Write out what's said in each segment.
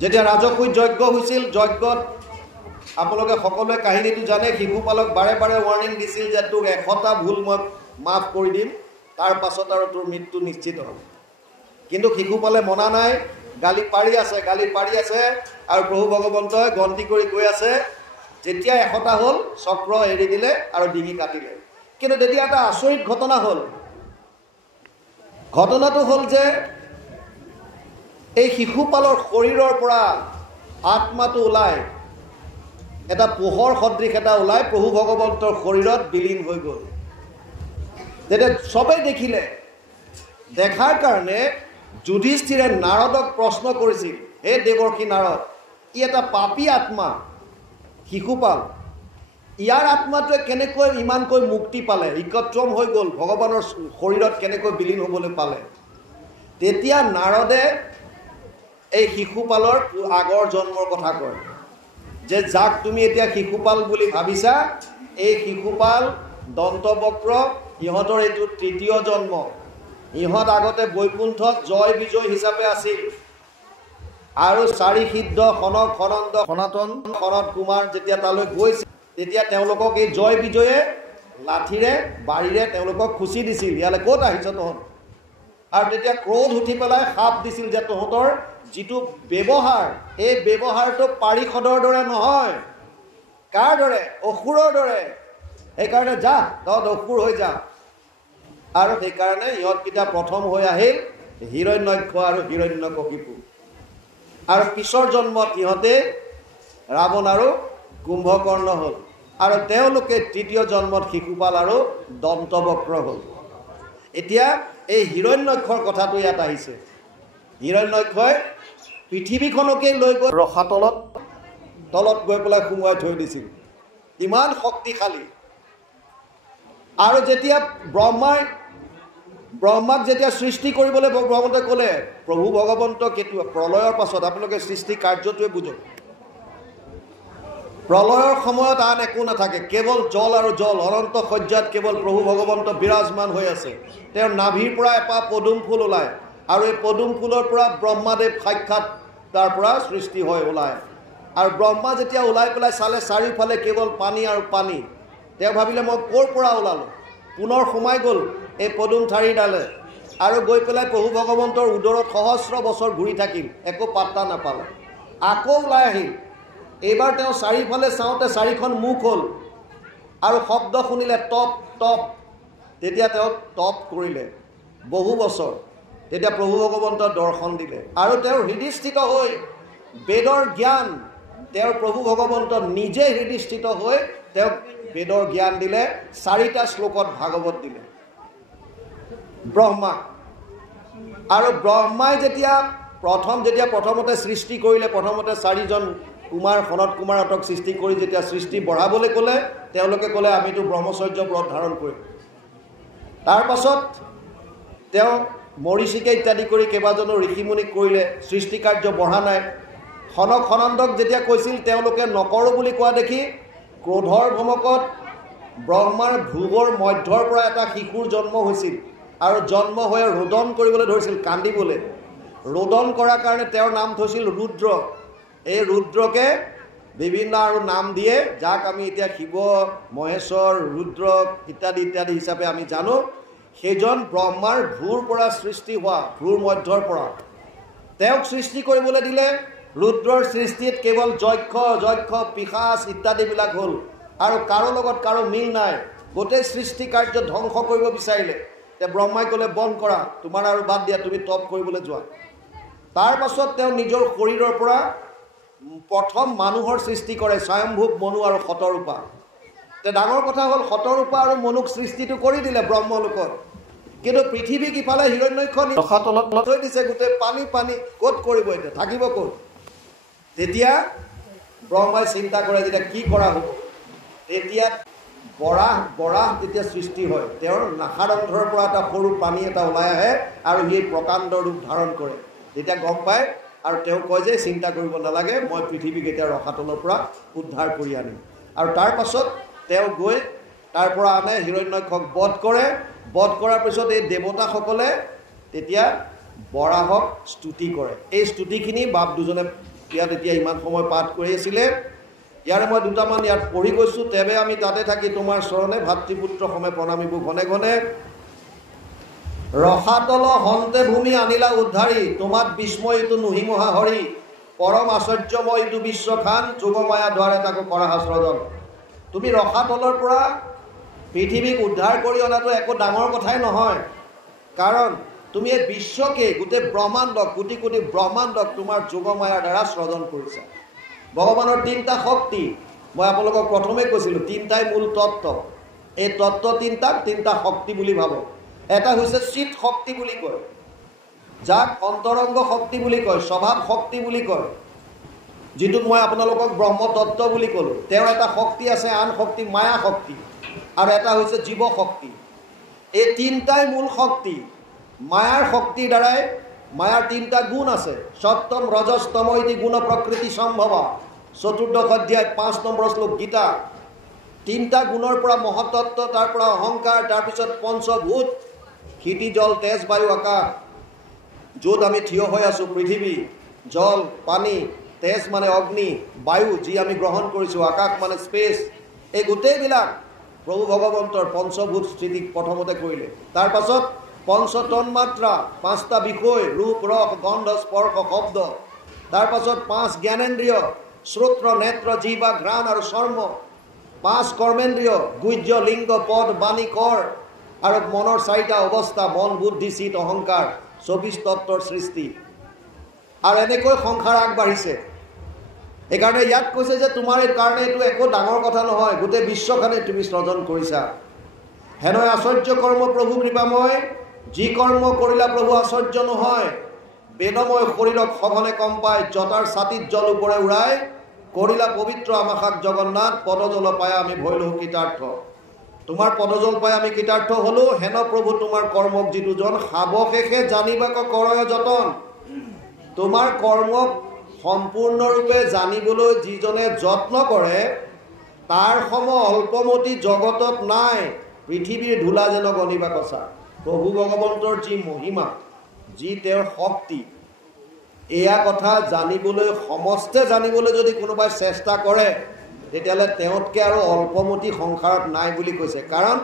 যেতিয়া ৰাজসুই যজ্ঞ হৈছিল, যজ্ঞত আপোনালোকে সকলোৱে কাহিনীটো জানে, শিশুপালক বাৰে বাৰে ৱাৰ্ণিং দিছিল যে তোক 100টা ভুল মই মাফ কৰি দিম, তাৰ পাছত আৰু তোৰ মৃত্যু নিশ্চিত হ'ব। কিন্তু শিশুপালে মনা নাই, গালি পাৰি আছে আৰু প্ৰভু ভগৱন্তই গন্তি কৰি গৈ আছে। যেতিয়া 100টা হ'ল, চক্ৰ এৰি দিলে আৰু ডিঙি কাটিলে। কিন্তু তেতিয়া এটা আচৰিত ঘটনা হ'ল। ঘটনাটো হ'ল যে এই শিশুপালৰ শৰীৰৰ পৰা আত্মাটো ওলাই, এটা পোহৰ সদৃশ এটা ওলাই প্ৰভু ভগৱন্তৰ শৰীৰত বিলীন হৈ গ'ল। তেতিয়া চবেই দেখিলে। দেখাৰ কাৰণে যুধিষ্ঠিৰে নাৰদক প্ৰশ্ন কৰিছিল, হে দেৱৰ্ষি নাৰদ, ই এটা পাপী আত্মা, শিশুপাল, ইয়াৰ আত্মাটোৱে কেনেকৈ ইমানকৈ মুক্তি পালে, একত্ৰম হৈ গ'ল, ভগৱানৰ শৰীৰত কেনেকৈ বিলীন হ'বলৈ পালে? তেতিয়া নাৰদে এই শিশুপালৰ আগৰ জন্মৰ কথা কয়, যে যাক তুমি এতিয়া শিশুপাল বুলি ভাবিছা, এই শিশুপাল দন্তবক্ৰ, ইহঁতৰ এইটো তৃতীয় জন্ম। ইহঁত আগতে বৈকুণ্ঠত জয় বিজয় হিচাপে আছিল আৰু 4 সিদ্ধ সনক সনন্দ সনাতন শৰৎ কুমাৰ যেতিয়া তালৈ গৈছিল, তেতিয়া তেওঁলোকক এই জয় বিজয়ে লাঠিৰে বাৰীৰে তেওঁলোকক খুচি দিছিল, ইয়ালৈ ক'ত আহিছ তহঁত? আৰু তেতিয়া ক্ৰোধ উঠি পেলাই শাপ দিছিল যে তহঁতৰ যিটো ব্যৱহাৰ, এই ব্যৱহাৰটো পাৰিষদৰ দৰে নহয়। কাৰ দৰে? অসুৰৰ দৰে। সেইকাৰণে যা, তহঁত অসুৰ হৈ যা। আৰু সেইকাৰণে ইহঁতকেইটা প্ৰথম হৈ আহিল হিৰণ্যক্ষ আৰু হিৰণ্যকশিপু। আৰু পিছৰ জন্মত ইহঁতে ৰাৱণ আৰু কুম্ভকৰ্ণ হ'ল। আৰু তেওঁলোকে তৃতীয় জন্মত শিশুপাল আৰু দন্তবক্ৰ হ'ল। এতিয়া এই হিৰণ্যক্ষৰ কথাটো ইয়াত আহিছে। হিৰণ্যক্ষই পৃথিৱীখনকে লৈ গৈ তলত গৈ পেলাই সুমুৱাই থৈ দিছিল, ইমান শক্তিশালী। আৰু যেতিয়া ব্ৰহ্মাক যেতিয়া সৃষ্টি কৰিবলৈ ভগৱন্তই ক'লে, প্ৰভু ভগৱন্ত কেতিয়া প্ৰলয়ৰ পাছত, আপোনালোকে সৃষ্টি কাৰ্যটোৱে বুজক, প্ৰলয়ৰ সময়ত আন একো নাথাকে, কেৱল জল আৰু জল, অনন্ত শয্যাত কেৱল প্ৰভু ভগৱন্ত বিৰাজমান হৈ আছে। তেওঁৰ নাভিৰ পৰা এপাহ পদুম ফুল ওলায় আৰু এই পদুম ফুলৰ পৰা ব্ৰহ্মাদেৱ সাক্ষাৎ তাৰ পৰা সৃষ্টি হৈ ওলায়। আৰু ব্ৰহ্মা যেতিয়া ওলাই পেলাই চালে চাৰিওফালে কেৱল পানী আৰু পানী, তেওঁ ভাবিলে মই ক'ৰ পৰা ওলালোঁ, পুনৰ সোমাই গ'ল এই পদুম ঠাৰিডালে আৰু গৈ পেলাই প্ৰভু ভগৱন্তৰ উদৰত সহস্ৰ বছৰ ঘূৰি থাকিল, একো পাত্তা নাপালে। আকৌ ওলাই আহিল। এইবাৰ তেওঁ চাৰিওফালে চাওঁতে 4খন মুখ হ'ল আৰু শব্দ শুনিলে টপ টপ। তেতিয়া তেওঁ তপ কৰিলে বহু বছৰ। তেতিয়া প্ৰভু ভগৱন্তৰ দৰ্শন দিলে আৰু তেওঁৰ হৃদিস্থিত হৈ বেদৰ জ্ঞান, তেওঁৰ প্ৰভু ভগৱন্ত নিজে হৃদিস্থিত হৈ তেওঁক বেদৰ জ্ঞান দিলে। 4টা শ্লোকত ভাগৱত দিলে ব্ৰহ্মা। আৰু ব্ৰহ্মাই যেতিয়া প্ৰথমতে সৃষ্টি কৰিলে, প্ৰথমতে 4জন কুমাৰ সনত কুমাৰহঁতক সৃষ্টি কৰি যেতিয়া সৃষ্টি বঢ়াবলৈ ক'লে, তেওঁলোকে ক'লে আমিতো ব্ৰহ্মচৰ্য ব্ৰত ধাৰণ কৰিম। তাৰ পাছত তেওঁ মৰিচিকে ইত্যাদি কৰি কেইবাজনো ঋষিমুনিক কৰিলে, সৃষ্টি কাৰ্য বঢ়া নাই। সনক সনন্দক যেতিয়া কৈছিল, তেওঁলোকে নকৰোঁ বুলি কোৱা দেখি ক্ৰোধৰ ভমকত ব্ৰহ্মাৰ ভ্ৰুৱৰ মধ্যৰ পৰা এটা শিশুৰ জন্ম হৈছিল আৰু জন্ম হৈ ৰোদন কৰিবলৈ ধৰিছিল, কান্দিবলৈ। ৰোদন কৰাৰ কাৰণে তেওঁৰ নাম থৈছিল ৰুদ্ৰ। এই ৰুদ্ৰকে বিভিন্ন আৰু নাম দিয়ে, যাক আমি এতিয়া শিৱ, মহেশ্বৰ, ৰুদ্ৰ ইত্যাদি ইত্যাদি হিচাপে আমি জানো। সেইজন ব্ৰহ্মাৰ ভ্ৰুৰ পৰা সৃষ্টি হোৱা, ভ্ৰুৰ মধ্যৰ পৰা তেওঁক সৃষ্টি কৰিবলৈ দিলে। ৰুদ্ৰৰ সৃষ্টিত কেৱল যক্ষ পিশাচ ইত্যাদিবিলাক হ'ল আৰু কাৰো লগত কাৰো মিল নাই। গোটেই সৃষ্টি কাৰ্য ধ্বংস কৰিব বিচাৰিলে। এতিয়া ব্ৰহ্মাই ক'লে বন্ধ কৰা, তোমাৰ আৰু বাদ দিয়া, তুমি তপ কৰিবলৈ যোৱা। তাৰ পাছত তেওঁ নিজৰ শৰীৰৰ পৰা প্ৰথম মানুহৰ সৃষ্টি কৰে, স্বয়ম্ভূৱ মনু আৰু শতৰূপা। এতিয়া ডাঙৰ কথা হ'ল, শতৰূপা আৰু মনুক সৃষ্টিটো কৰি দিলে ব্ৰহ্মলোকত, কিন্তু পৃথিৱীক ইফালে হিৰণ্যক্ষণ ৰসাতলত থৈ দিছে, গোটেই পানী পানী। ক'ত কৰিব এতিয়া, থাকিব ক'ত? তেতিয়া ব্ৰহ্মাই চিন্তা কৰে যেতিয়া কি কৰা হ'ব। তেতিয়া বৰাহ তেতিয়া সৃষ্টি হয়। তেওঁৰ নাসাৰন্ধ্ৰৰ পৰা এটা সৰু পানী এটা ওলাই আহে আৰু সেই প্ৰকাণ্ড ৰূপ ধাৰণ কৰে। তেতিয়া গম পায় আৰু তেওঁ কয় যে চিন্তা কৰিব নালাগে, মই পৃথিৱীক এতিয়া ৰসাতলৰ পৰা উদ্ধাৰ কৰি আনিম। আৰু তাৰ পাছত তেওঁ গৈ তাৰ পৰা আনে, হিৰণ্যক্ষক বধ কৰে। বধ কৰাৰ পিছত এই দেৱতাসকলে তেতিয়া বৰাহক স্তুতি কৰে। এই স্তুতিখিনি বাপ দুজনে ইয়াত এতিয়া ইমান সময় পাঠ কৰি আছিলে ইয়াৰে মই দুটামান ইয়াত পঢ়ি গৈছোঁ তেবে আমি তাতে থাকি তোমাৰ চৰণে ভাতৃপুত্ৰ সমে প্ৰণামীবোৰ ঘনে ঘনে ৰসাতল হন্তে ভূমি আনিলা উদ্ধাৰী তোমাত বিস্ময় ইটো নুহিমহা হৰি পৰম আশ্চৰ্যময় ইটো বিশ্বখান যোগমায়া দ্বাৰে তাকো কৰা সৃজন তুমি ৰসাতলৰ পৰা পৃথিৱীক উদ্ধাৰ কৰি অনাটো একো ডাঙৰ কথাই নহয় কাৰণ তুমি এই বিশ্বকে গোটেই ব্ৰহ্মাণ্ডক কোটি কোটি ব্ৰহ্মাণ্ডক তোমাৰ যোগমায়াৰ দ্বাৰা সৃজন কৰিছা ভগৱানৰ তিনিটা শক্তি মই আপোনালোকক প্ৰথমে কৈছিলোঁ তিনিটাই মূল তত্ত্ব এই তত্ত্ব তিনিটাক তিনিটা শক্তি বুলি ভাবোঁ এটা হৈছে চিত শক্তি বুলি কয় যাক অন্তৰংগ শক্তি বুলি কয় স্বভাৱ শক্তি বুলি কয় যিটোক মই আপোনালোকক ব্ৰহ্মতত্ত্ব বুলি ক'লোঁ তেওঁৰ এটা শক্তি আছে আন শক্তি মায়া শক্তি আৰু এটা হৈছে জীৱ শক্তি এই তিনিটাই মূল শক্তি মায়াৰ শক্তিৰ দ্বাৰাই মায়াৰ তিনিটা গুণ আছে সত্যম ৰজস্তম ইতি গুণ প্ৰকৃতি সম্ভৱ ৪ৰ্থ অধ্যায় ৫ নম্বৰ শ্লোক গীতা তিনিটা গুণৰ পৰা মহতত্ত্ব তাৰ পৰা অহংকাৰ তাৰপিছত পঞ্চভূত ক্ষিতি জল তেজ বায়ু আকাশ য'ত আমি থিয় হৈ আছোঁ পৃথিৱী জল পানী তেজ মানে অগ্নি বায়ু যি আমি গ্ৰহণ কৰিছোঁ আকাশ মানে স্পেচ এই গোটেইবিলাক প্ৰভু ভগৱন্তৰ পঞ্চভূত স্থিতিক প্ৰথমতে কৰিলে তাৰ পাছত পঞ্চতন্মাত্ৰা 5টা বিষয় ৰূপ ৰস গন্ধ স্পৰ্শ শব্দ তাৰ পাছত 5 জ্ঞানেন্দ্ৰিয় শ্ৰোত্ৰ নেত্ৰ জিহ্বা ঘ্ৰাণ আৰু চৰ্ম 5 কৰ্মেন্দ্ৰিয় গুহ্য লিংগ পদ বাণী কৰ আৰু মনৰ 4টা অৱস্থা মন বুদ্ধি চিত অহংকাৰ 24 তত্ত্বৰ সৃষ্টি আৰু এনেকৈ সংসাৰ আগবাঢ়িছে এইকাৰণে ইয়াত কৈছে যে তোমাৰ এই কাৰণে এইটো একো ডাঙৰ কথা নহয় গোটেই বিশ্বখনে তুমি সৃজন কৰিছা হেনয় আশ্চৰ্য কৰ্ম প্ৰভু কৃপাময় যি কৰ্ম কৰিলা প্ৰভু আশ্চৰ্য নহয় বেদময় শৰীৰক সঘনে কম্পাই জটাৰ ছাতিত জল ওপৰে উৰাই কৰিলা পবিত্ৰ আমাশাক জগন্নাথ পদজল পাই আমি ভৈলো কৃতাৰ্থ তোমাৰ পদজল পাই আমি কৃতাৰ্থ হলো হেন প্ৰভু তোমাৰ কৰ্মক যি দুজন সাৱশেষে জানিবাক কৰয় যতন তোমাৰ কৰ্মক সম্পূৰ্ণৰূপে জানিবলৈ যিজনে যত্ন কৰে তাৰ সম অল্পমতি জগতত নাই পৃথিৱীৰ ধূলা যেন গণিবা কচা প্ৰভু ভগৱন্তৰ যি মহিমা যি তেওঁৰ শক্তি এয়া কথা জানিবলৈ সমস্তে জানিবলৈ যদি কোনোবাই চেষ্টা কৰে তেতিয়াহ'লে তেওঁতকৈ আৰু অল্পমতি সংসাৰত নাই বুলি কৈছে কাৰণ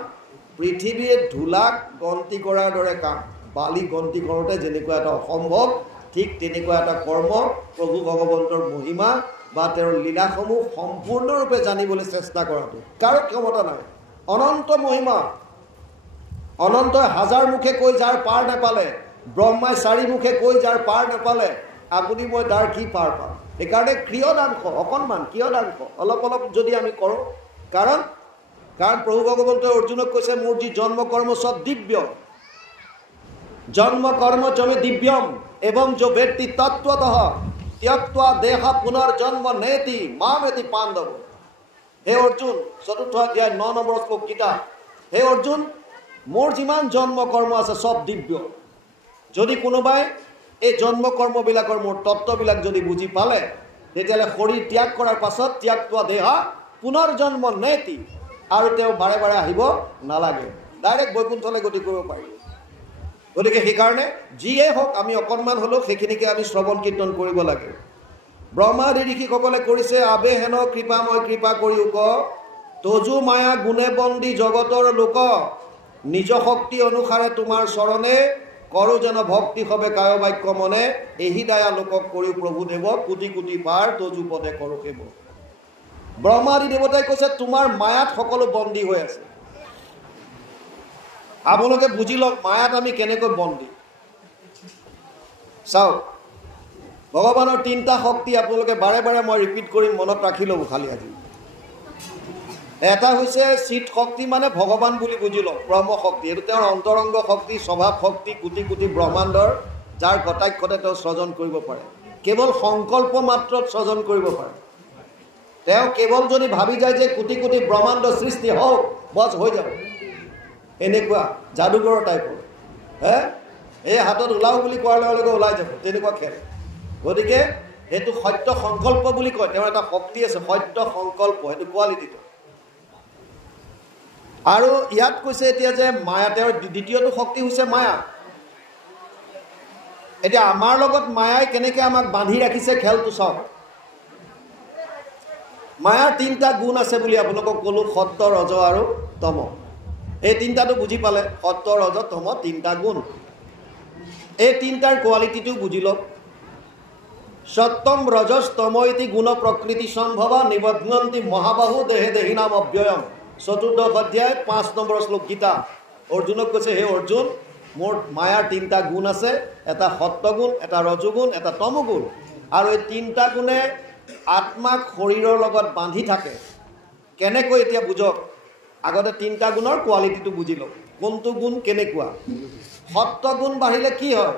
পৃথিৱীৰ ধূলাক গন্তি কৰাৰ দৰে কাম বালি গন্তি কৰোঁতে যেনেকুৱা এটা অসম্ভৱ ঠিক তেনেকুৱা এটা কৰ্ম প্ৰভু ভগৱন্তৰ মহিমা বা তেওঁৰ লীলাসমূহ সম্পূৰ্ণৰূপে জানিবলৈ চেষ্টা কৰাটো কাৰো ক্ষমতা নাই অনন্ত মহিমা অনন্তই 1000 মুখে কৈ যাৰ পাৰ নাপালে ব্ৰহ্মাই 4 মুখে কৈ যাৰ পাৰ নাপালে আপুনি মই তাৰ কি পাৰ পাম সেইকাৰণে ক্ৰিয়দাংশ অকণমান ক্ৰিয়দাংশ অলপ অলপ যদি আমি কৰোঁ কাৰণ প্ৰভু ভগৱন্তই অৰ্জুনক কৈছে মোৰ যি জন্ম কৰ্ম সব দিব্য জন্ম কৰ্ম চমে দিব্যম এবং যো ব্যক্তি তত্ত্বতঃ ত্যক্ত্বা দেহ পুনৰ্জন্ম নেতি মামেতি পাণ্ডৱ হে অৰ্জুন 4ৰ্থ অধ্যায় 9 নম্বৰ শ্লোক গীতা হে অৰ্জুন মোৰ যিমান জন্ম কৰ্ম আছে সব দিব্য যদি কোনোবাই এই জন্ম কৰ্মবিলাকৰ মোৰ তত্ত্ববিলাক যদি বুজি পালে তেতিয়াহ'লে শৰীৰ ত্যাগ কৰাৰ পাছত ত্যাগত্বা দেহ পুনৰ্জন্ম নেতি আৰু তেওঁ বাৰে বাৰে আহিব নালাগে ডাইৰেক্ট বৈকুণ্ঠলৈ গতি কৰিব পাৰিব গতিকে সেইকাৰণে যিয়ে হওক আমি অকণমান হ'লেও সেইখিনিকে আমি শ্ৰৱণ কীৰ্তন কৰিব লাগে ব্ৰহ্মাদি ঋষিসকলে কৰিছে আবে হেন কৃপাময় কৃপা কৰিও ক তজু মায়া গুণে বন্দী জগতৰ লোক নিজ শক্তি অনুসাৰে তোমাৰ চৰণে কৰো যেন ভক্তি হবে কায় বাক্য মনে এহি দায়া লোকক কৰি প্ৰভু দেৱ কোটি কোটি পাৰ তজু পদে কৰো কেব ব্ৰহ্মাদি দেৱতাই কৈছে তোমাৰ মায়াত সকলো বন্দী হৈ আছে আপোনালোকে বুজি লওক মায়াত আমি কেনেকৈ বন্দী চাওক ভগৱানৰ 3টা শক্তি আপোনালোকে বাৰে বাৰে মই ৰিপিট কৰিম মনত ৰাখি ল'ব খালি আজি এটা হৈছে চিত শক্তি মানে ভগৱান বুলি বুজি লওক ব্ৰহ্ম শক্তি এইটো তেওঁৰ অন্তৰংগ শক্তি স্বভাৱ শক্তি কোটি কোটি ব্ৰহ্মাণ্ডৰ যাৰ কটাক্ষতে তেওঁ সৃজন কৰিব পাৰে কেৱল সংকল্প মাত্ৰত সৃজন কৰিব পাৰে তেওঁ কেৱল যদি ভাবি যায় যে কোটি কোটি ব্ৰহ্মাণ্ড সৃষ্টি হওক বছ হৈ যাব এনেকুৱা যাদুগৰৰ টাইপৰ এই হাতত ওলাও বুলি কোৱাৰ লগে লগে ওলাই যাব তেনেকুৱা খেল গতিকে সেইটো সত্য সংকল্প বুলি কয় তেওঁৰ এটা শক্তি আছে সত্য সংকল্প সেইটো কোৱালিটিটো আৰু ইয়াত কৈছে এতিয়া যে মায়া তেওঁৰ দ্বিতীয়টো শক্তি হৈছে মায়া এতিয়া আমাৰ লগত মায়াই কেনেকৈ আমাক বান্ধি ৰাখিছে খেলটো চাওক। মায়াৰ 3টা গুণ আছে বুলি আপোনালোকক ক'লোঁ, সত্য, ৰজ আৰু তম। এই 3টাটো বুজি পালে, সত্য, ৰজ, তম 3টা গুণ। এই 3টাৰ কোৱালিটিটো বুজি লওক। সত্যম ৰজস তম ইতি গুণ প্ৰকৃতি সম্ভৱ নিবধ্নন্তি মহাবাহু দেহে দেহিনাম অব্যয়ম। 4th অধ্যায় 5 নম্বৰ শ্লোক গীতা। অৰ্জুনক কৈছে, হে অৰ্জুন, মোৰ মায়াৰ 3টা গুণ আছে, এটা সত্যগুণ, এটা ৰজগুণ, এটা তমগুণ। আৰু এই 3টা গুণে আত্মাক শৰীৰৰ লগত বান্ধি থাকে। কেনেকৈ এতিয়া বুজক। আগতে 3টা গুণৰ কোৱালিটিটো বুজি লওক। কোনটো গুণ কেনেকুৱা। সত্যগুণ বাঢ়িলে কি হয়?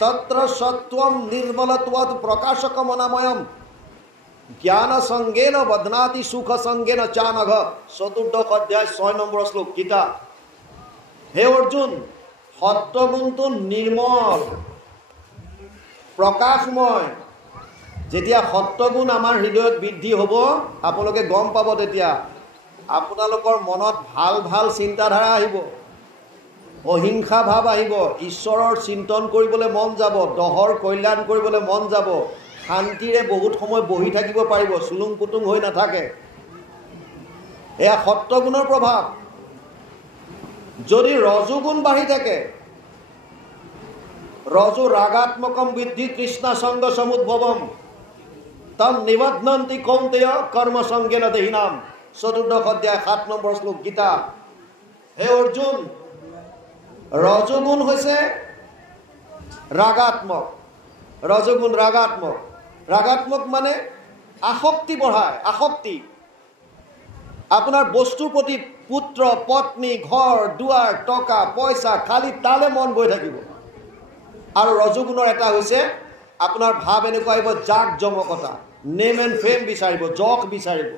তত্ৰ সত্বম নিৰ্মলত্বত প্ৰকাশকম অনাময়ম জ্ঞান সংগেন বদনাতি সুখ সংগেন চানঘ। 4th অধ্যায় 6 নম্বৰ শ্লোক গীতা। হে অৰ্জুন, সত্যগুণটো নিৰ্মল, প্ৰকাশময়। যেতিয়া সত্যগুণ আমাৰ হৃদয়ত বৃদ্ধি হ'ব, আপোনালোকে গম পাব, তেতিয়া আপোনালোকৰ মনত ভাল ভাল চিন্তাধাৰা আহিব, অহিংসা ভাৱ আহিব, ঈশ্বৰৰ চিন্তন কৰিবলৈ মন যাব, দহৰ কল্যাণ কৰিবলৈ মন যাব, শান্তিৰে বহুত সময় বহি থাকিব পাৰিব, চুলুং পুতুং হৈ নাথাকে। এয়া সত্যগুণৰ প্ৰভাৱ। যদি ৰজগুণ বাঢ়ি থাকে, ৰজু ৰাগাত্মকম বৃদ্ধি কৃষ্ণ সংগ সমুদ্ভৱম তম নিবধ্নন্তি কৌন্তেয় কৰ্ম সংগেন দেহিনাম। 4th অধ্যায় 7 নম্বৰ শ্লোক গীতা। হে অৰ্জুন, ৰজগুণ হৈছে ৰাগাত্মক। ৰজগুণ ৰাগাত্মক। ৰাগাত্মক মানে আসক্তি বঢ়ায়। আসক্তি আপোনাৰ বস্তুৰ প্ৰতি, পুত্ৰ, পত্নী, ঘৰ দুৱাৰ, টকা পইচা, খালি তালে মন গৈ থাকিব। আৰু ৰজগুণৰ এটা হৈছে আপোনাৰ ভাৱ এনেকুৱা আহিব, জাক জমকতা, নেম এণ্ড ফেম বিচাৰিব, যশ বিচাৰিব।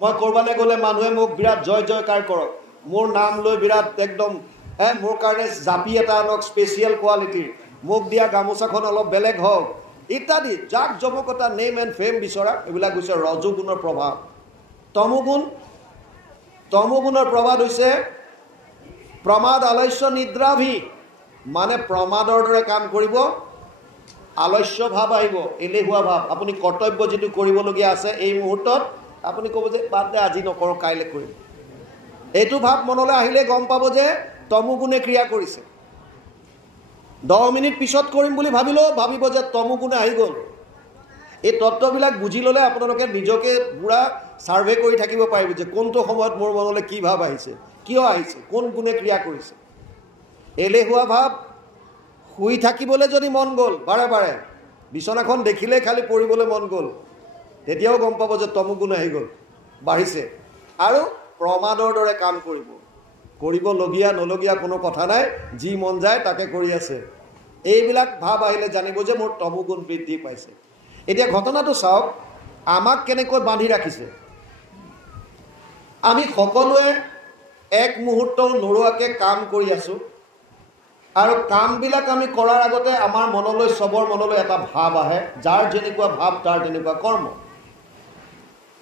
মই ক'ৰবালৈ গ'লে মানুহে মোক বিৰাট জয় জয়কাৰ কৰক, মোৰ নাম লৈ বিৰাট একদম মোৰ কাৰণে জাপি এটা আনক, স্পেচিয়েল কোৱালিটিৰ, মোক দিয়া গামোচাখন অলপ বেলেগ হওক ইত্যাদি। জাক জমকতা, নেম এণ্ড ফেম বিচৰা, এইবিলাক হৈছে ৰজগুণৰ প্ৰভাৱ। তমগুণ, তমগুণৰ প্ৰভাৱ হৈছে প্ৰমাদ আলস্য নিদ্ৰাভি, মানে প্ৰমাদৰ দৰে কাম কৰিব, আলস্য ভাৱ আহিব, এলেহুৱা ভাৱ। আপুনি কৰ্তব্য যিটো কৰিবলগীয়া আছে এই মুহূৰ্তত আপুনি ক'ব যে বাদ দে, আজি নকৰোঁ, কাইলৈ কৰিম। এইটো ভাৱ মনলৈ আহিলে গম পাব যে তমুগুণে ক্ৰিয়া কৰিছে। 10 মিনিট পিছত কৰিম বুলি ভাবিলেও ভাবিব যে তমুগুণে আহি গ'ল। এই তত্ত্ববিলাক বুজি ল'লে আপোনালোকে নিজকে পূৰা ছাৰ্ভে কৰি থাকিব পাৰিব যে কোনটো সময়ত মোৰ মনলৈ কি ভাৱ আহিছে, কিয় আহিছে, কোন গুণে ক্ৰিয়া কৰিছে। এলেহুৱা ভাৱ, শুই থাকিবলৈ যদি মন গ'ল, বাৰে বাৰে বিচনাখন দেখিলেই খালি পৰিবলৈ মন গ'ল, তেতিয়াও গম পাব যে তমুগুণ আহি গ'ল, বাঢ়িছে। আৰু প্ৰমাদৰ দৰে কাম কৰিব, কৰিবলগীয়া নলগীয়া কোনো কথা নাই, যি মন যায় তাকে কৰি আছে। এইবিলাক ভাৱ আহিলে জানিব যে মোৰ তমুগুণ বৃদ্ধি পাইছে। এতিয়া ঘটনাটো চাওক, আমাক কেনেকৈ বান্ধি ৰাখিছে। আমি সকলোৱে এক মুহূৰ্তও নৰোৱাকৈ কাম কৰি আছোঁ, আৰু কামবিলাক আমি কৰাৰ আগতে আমাৰ মনলৈ, চবৰ মনলৈ এটা ভাৱ আহে, যাৰ যেনেকুৱা ভাৱ তাৰ তেনেকুৱা কৰ্ম।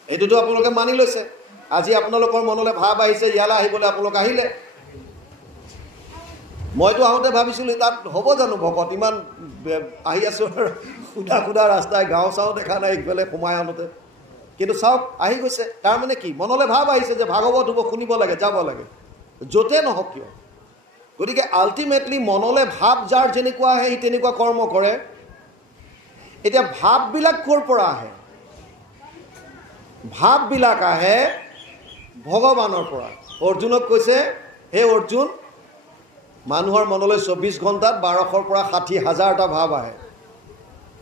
এইটোতো আপোনালোকে মানি লৈছে। আজি আপোনালোকৰ মনলৈ ভাৱ আহিছে, ইয়ালৈ আহিবলৈ আপোনালোক আহিলে। মইতো আহোঁতে ভাবিছিলোঁ তাত হ'ব জানো ভকত, ইমান আহি আছোঁ সুধা সুধা ৰাস্তাই, গাঁও চাওঁ দেখা নাই ইফালে সোমাই আনোতে। কিন্তু চাওক আহি গৈছে। তাৰমানে কি, মনলৈ ভাৱ আহিছে যে ভাগৱত হ'ব, শুনিব লাগে, যাব লাগে, য'তে নহওক কিয়। গতিকে আল্টিমেটলি মনলৈ ভাৱ যাৰ যেনেকুৱা আহে সি তেনেকুৱা কৰ্ম কৰে। এতিয়া ভাৱবিলাক ক'ৰ পৰা আহে? ভাৱবিলাক আহে ভগৱানৰ পৰা। অৰ্জুনক কৈছে, হে অৰ্জুন, মানুহৰ মনলৈ 24 ঘণ্টাত 1200 পৰা 60,000টা ভাৱ আহে।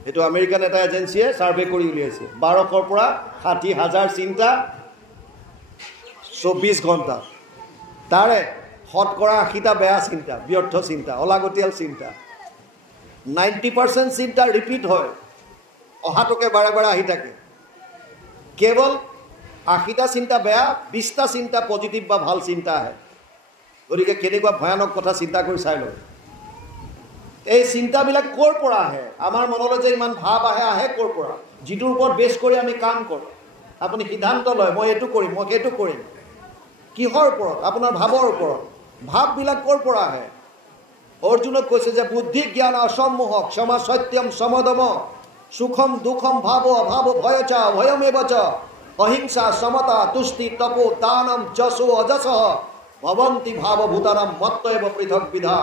এইটো আমেৰিকান এটা এজেঞ্চিয়ে ছাৰ্ভে কৰি উলিয়াইছে। 1200 পৰা 60,000 চিন্তা 24 ঘণ্টাত। তাৰে 80টা বেয়া চিন্তা, ব্যৰ্থ চিন্তা, অলাগতিয়াল চিন্তা। 90% চিন্তা ৰিপিট হয়, অহাটোকে বাৰে বাৰে আহি থাকে। কেৱল 80টা চিন্তা বেয়া, 20টা চিন্তা পজিটিভ বা ভাল চিন্তা আহে। গতিকে কেনেকুৱা ভয়ানক কথা চিন্তা কৰি চাই লওক। এই চিন্তাবিলাক ক'ৰ পৰা আহে? আমাৰ মনলৈ যে ইমান ভাৱ আহে ক'ৰ পৰা? যিটোৰ ওপৰত বেছ কৰি আমি কাম কৰোঁ। আপুনি সিদ্ধান্ত লয়, মই এইটো কৰিম, মই সেইটো কৰিম। কিহৰ ওপৰত? আপোনাৰ ভাৱৰ ওপৰত। ভাৱবিলাক ক'ৰ পৰা আহে? অৰ্জুনক কৈছে যে বুদ্ধি জ্ঞান অসম্মোহ ক্ষমা সত্যম সমদম সুখম দুখম ভাব অভাব ভয় চ ভয়মেব চ অহিংসা সমতা তুষ্টি তপো দানম যশো অযশ ভবন্তি ভাৱভূতানাম মত্তএব পৃথক বিধা।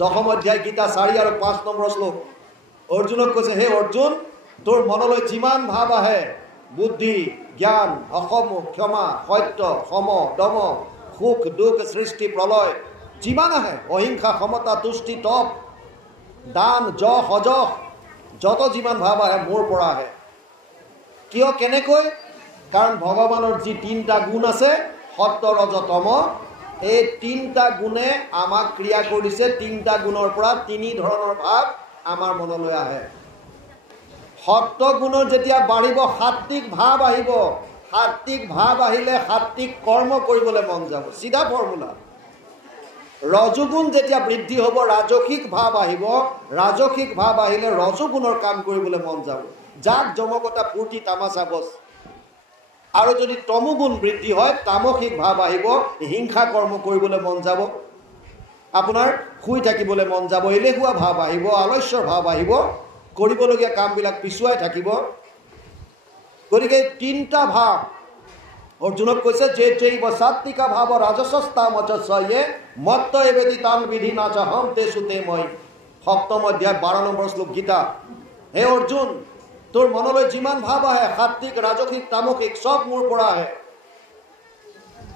10ম অধ্যায় গীতা 4 আৰু 5 নম্বৰ শ্লোক। অৰ্জুনক কৈছে হে অৰ্জুন, তোৰ মনলৈ যিমান ভাৱ আহে, বুদ্ধি জ্ঞান অসম ক্ষমা সত্য সম দম সুখ দুখ সৃষ্টি প্ৰলয় যিমান আহে, অহিংসা সমতা তুষ্টি তপ দান যশ অযশ, যত যিমান ভাৱ আহে মোৰ পৰা আহে। কিয় কেনেকৈ? কাৰণ ভগৱানৰ যি 3টা গুণ আছে সত্য ৰজ তম, এই 3টা গুণে আমাক ক্ৰিয়া কৰিছে। 3টা গুণৰ পৰা 3 ধৰণৰ ভাৱ আমাৰ মনলৈ আহে। সত্য গুণৰ যেতিয়া বাঢ়িব সাত্বিক ভাৱ আহিব। সাত্বিক ভাৱ আহিলে সাত্বিক কৰ্ম কৰিবলৈ মন যাব, চিধা ফৰ্মুলা। ৰজোগুণ যেতিয়া বৃদ্ধি হ'ব ৰাজসিক ভাৱ আহিব। ৰাজসিক ভাৱ আহিলে ৰজোগুণৰ কাম কৰিবলৈ মন যাব, যাক জমকতা ফূৰ্তি তামাচা বস। আৰু যদি তমোগুণ বৃদ্ধি হয় তামসিক ভাৱ আহিব, হিংসা কৰ্ম কৰিবলৈ মন যাব, আপোনাৰ শুই থাকিবলৈ মন যাব, এলেহুৱা ভাৱ আহিব, আলস্যৰ ভাৱ আহিব, কৰিবলগীয়া কামবিলাক পিছুৱাই থাকিব। গতিকে 3টা ভাৱ অৰ্জুনক কৈছে যে চৈব সাত্বিকা ভাৱ ৰাজসস্তামচয়ে মত্ত এবেদি তান বিধি নাচহম তেসু তে মই। 7ম অধ্যায় 12 নম্বৰ শ্লোক গীতা। হে অৰ্জুন, তোৰ মনলৈ যিমান ভাৱ আহে সাত্বিক ৰাজসিক তামসিক চব মোৰ পৰা আহে।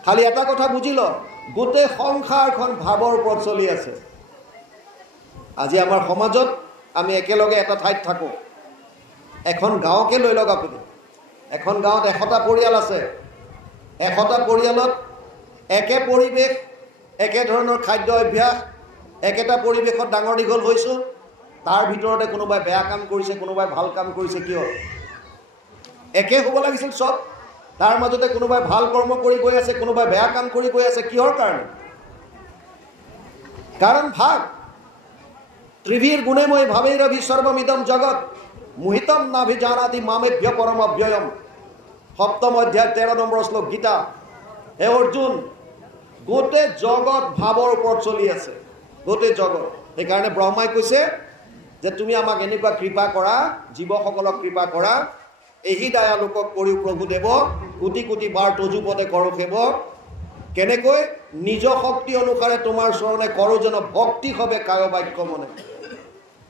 খালি এটা কথা বুজি ল, গোটেই সংসাৰখন ভাৱৰ ওপৰত চলি আছে। আজি আমাৰ সমাজত আমি একেলগে এটা ঠাইত থাকোঁ। এখন গাঁৱকে লৈ লওক আপুনি। এখন গাঁৱত 100টা পৰিয়াল আছে। 100টা পৰিয়ালত একে পৰিৱেশ, একে ধৰণৰ খাদ্য অভ্যাস, একেটা পৰিৱেশত ডাঙৰ দীঘল হৈছোঁ। তাৰ ভিতৰতে কোনোবাই বেয়া কাম কৰিছে, কোনোবাই ভাল কাম কৰিছে। কিয়? একে হ'ব লাগিছিল চব। তাৰ মাজতে কোনোবাই ভাল কৰ্ম কৰি গৈ আছে, কোনোবাই বেয়া কাম কৰি গৈ আছে। কিহৰ কাৰণে? কাৰণ ভাগ। ত্ৰিভীৰ গুণে মই ভাৱেই ৰভি সৰ্বমিদম জগত মোহিতম নাভিজানাতি মামেভ্য পৰম অব্যয়ম। 7ম অধ্যায় 13 নম্বৰ শ্লোক গীতা। হে অৰ্জুন, গোটেই জগত ভাৱৰ ওপৰত চলি আছে, গোটেই জগত। সেইকাৰণে ব্ৰহ্মাই কৈছে যে তুমি আমাক এনেকুৱা কৃপা কৰা, জীৱসকলক কৃপা কৰা, এহি দয়ালোকক কৰিও প্ৰভুদেৱ কোটি কোটি বাৰ তজুপদে কৰো সেৱ। কেনেকৈ? নিজ শক্তি অনুসাৰে তোমাৰ চৰণে কৰো যেন ভক্তি হবে কায় বাক্য মনে।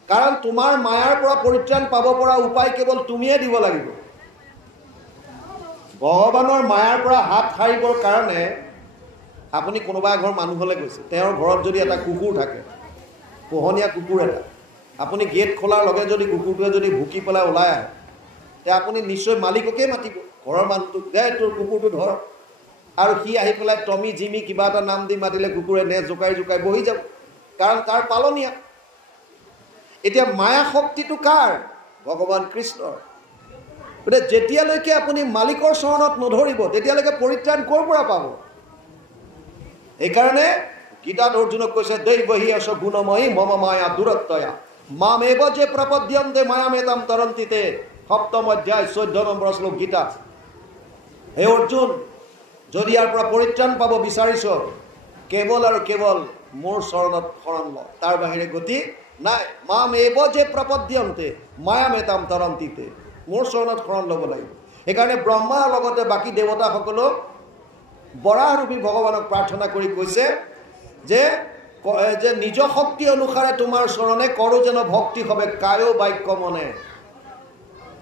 কাৰণ তোমাৰ মায়াৰ পৰা পৰিত্ৰাণ পাব পৰা উপায় কেৱল তুমিয়ে দিব লাগিব। ভগৱানৰ মায়াৰ পৰা হাত সাৰিবৰ কাৰণে আপুনি কোনোবা এঘৰ মানুহলৈ গৈছে, তেওঁৰ ঘৰত যদি এটা কুকুৰ থাকে, পোহনীয়া কুকুৰ এটা, আপুনি গেট খোলাৰ লগে যদি কুকুৰটোৱে যদি ভুকি পেলাই ওলাই আহে, তে আপুনি নিশ্চয় মালিককেই মাতিব, ঘৰৰ মানুহটোক, দে তোৰ কুকুৰটো ধৰ। আৰু সি আহি পেলাই টমি জিমি কিবা এটা নাম দি মাতিলে কুকুৰে নেজ জোকাই জোকাই বহি যাব, কাৰণ তাৰ পালনীয়া। এতিয়া মায়া শক্তিটো কাৰ? ভগৱান কৃষ্ণৰ। গতিকে যেতিয়ালৈকে আপুনি মালিকৰ চৰণত নধৰিব তেতিয়ালৈকে পৰিত্ৰাণ ক'ৰ পৰা পাব? এইকাৰণে গীতাত অৰ্জুনক কৈছে দৈবহি আস গুণময়ী মম মায়া দূৰত্বয়া মামেব যে প্ৰপদ্যন্তে মায়ামেতাম তৰন্তিতে। 7ম অধ্যায় 14 নম্বৰ শ্লোক গীতা। হে অৰ্জুন, যদি ইয়াৰ পৰা পৰিত্ৰাণ পাব বিচাৰিছ, কেৱল আৰু কেৱল মোৰ চৰণত শৰণ ল, তাৰ বাহিৰে গতি নাই। মামেব যে প্ৰপদ্যন্তে মায়ামেতাম তৰন্তিতে, মোৰ চৰণত শৰণ ল'ব লাগিব। সেইকাৰণে ব্ৰহ্মাৰ লগতে বাকী দেৱতাসকলক বৰাহৰূপী ভগৱানক প্ৰাৰ্থনা কৰি কৈছে যে নিজ শক্তি অনুসাৰে তোমাৰ চৰণে কৰো যেন ভক্তি হবে কায়ো বাক্য মনে।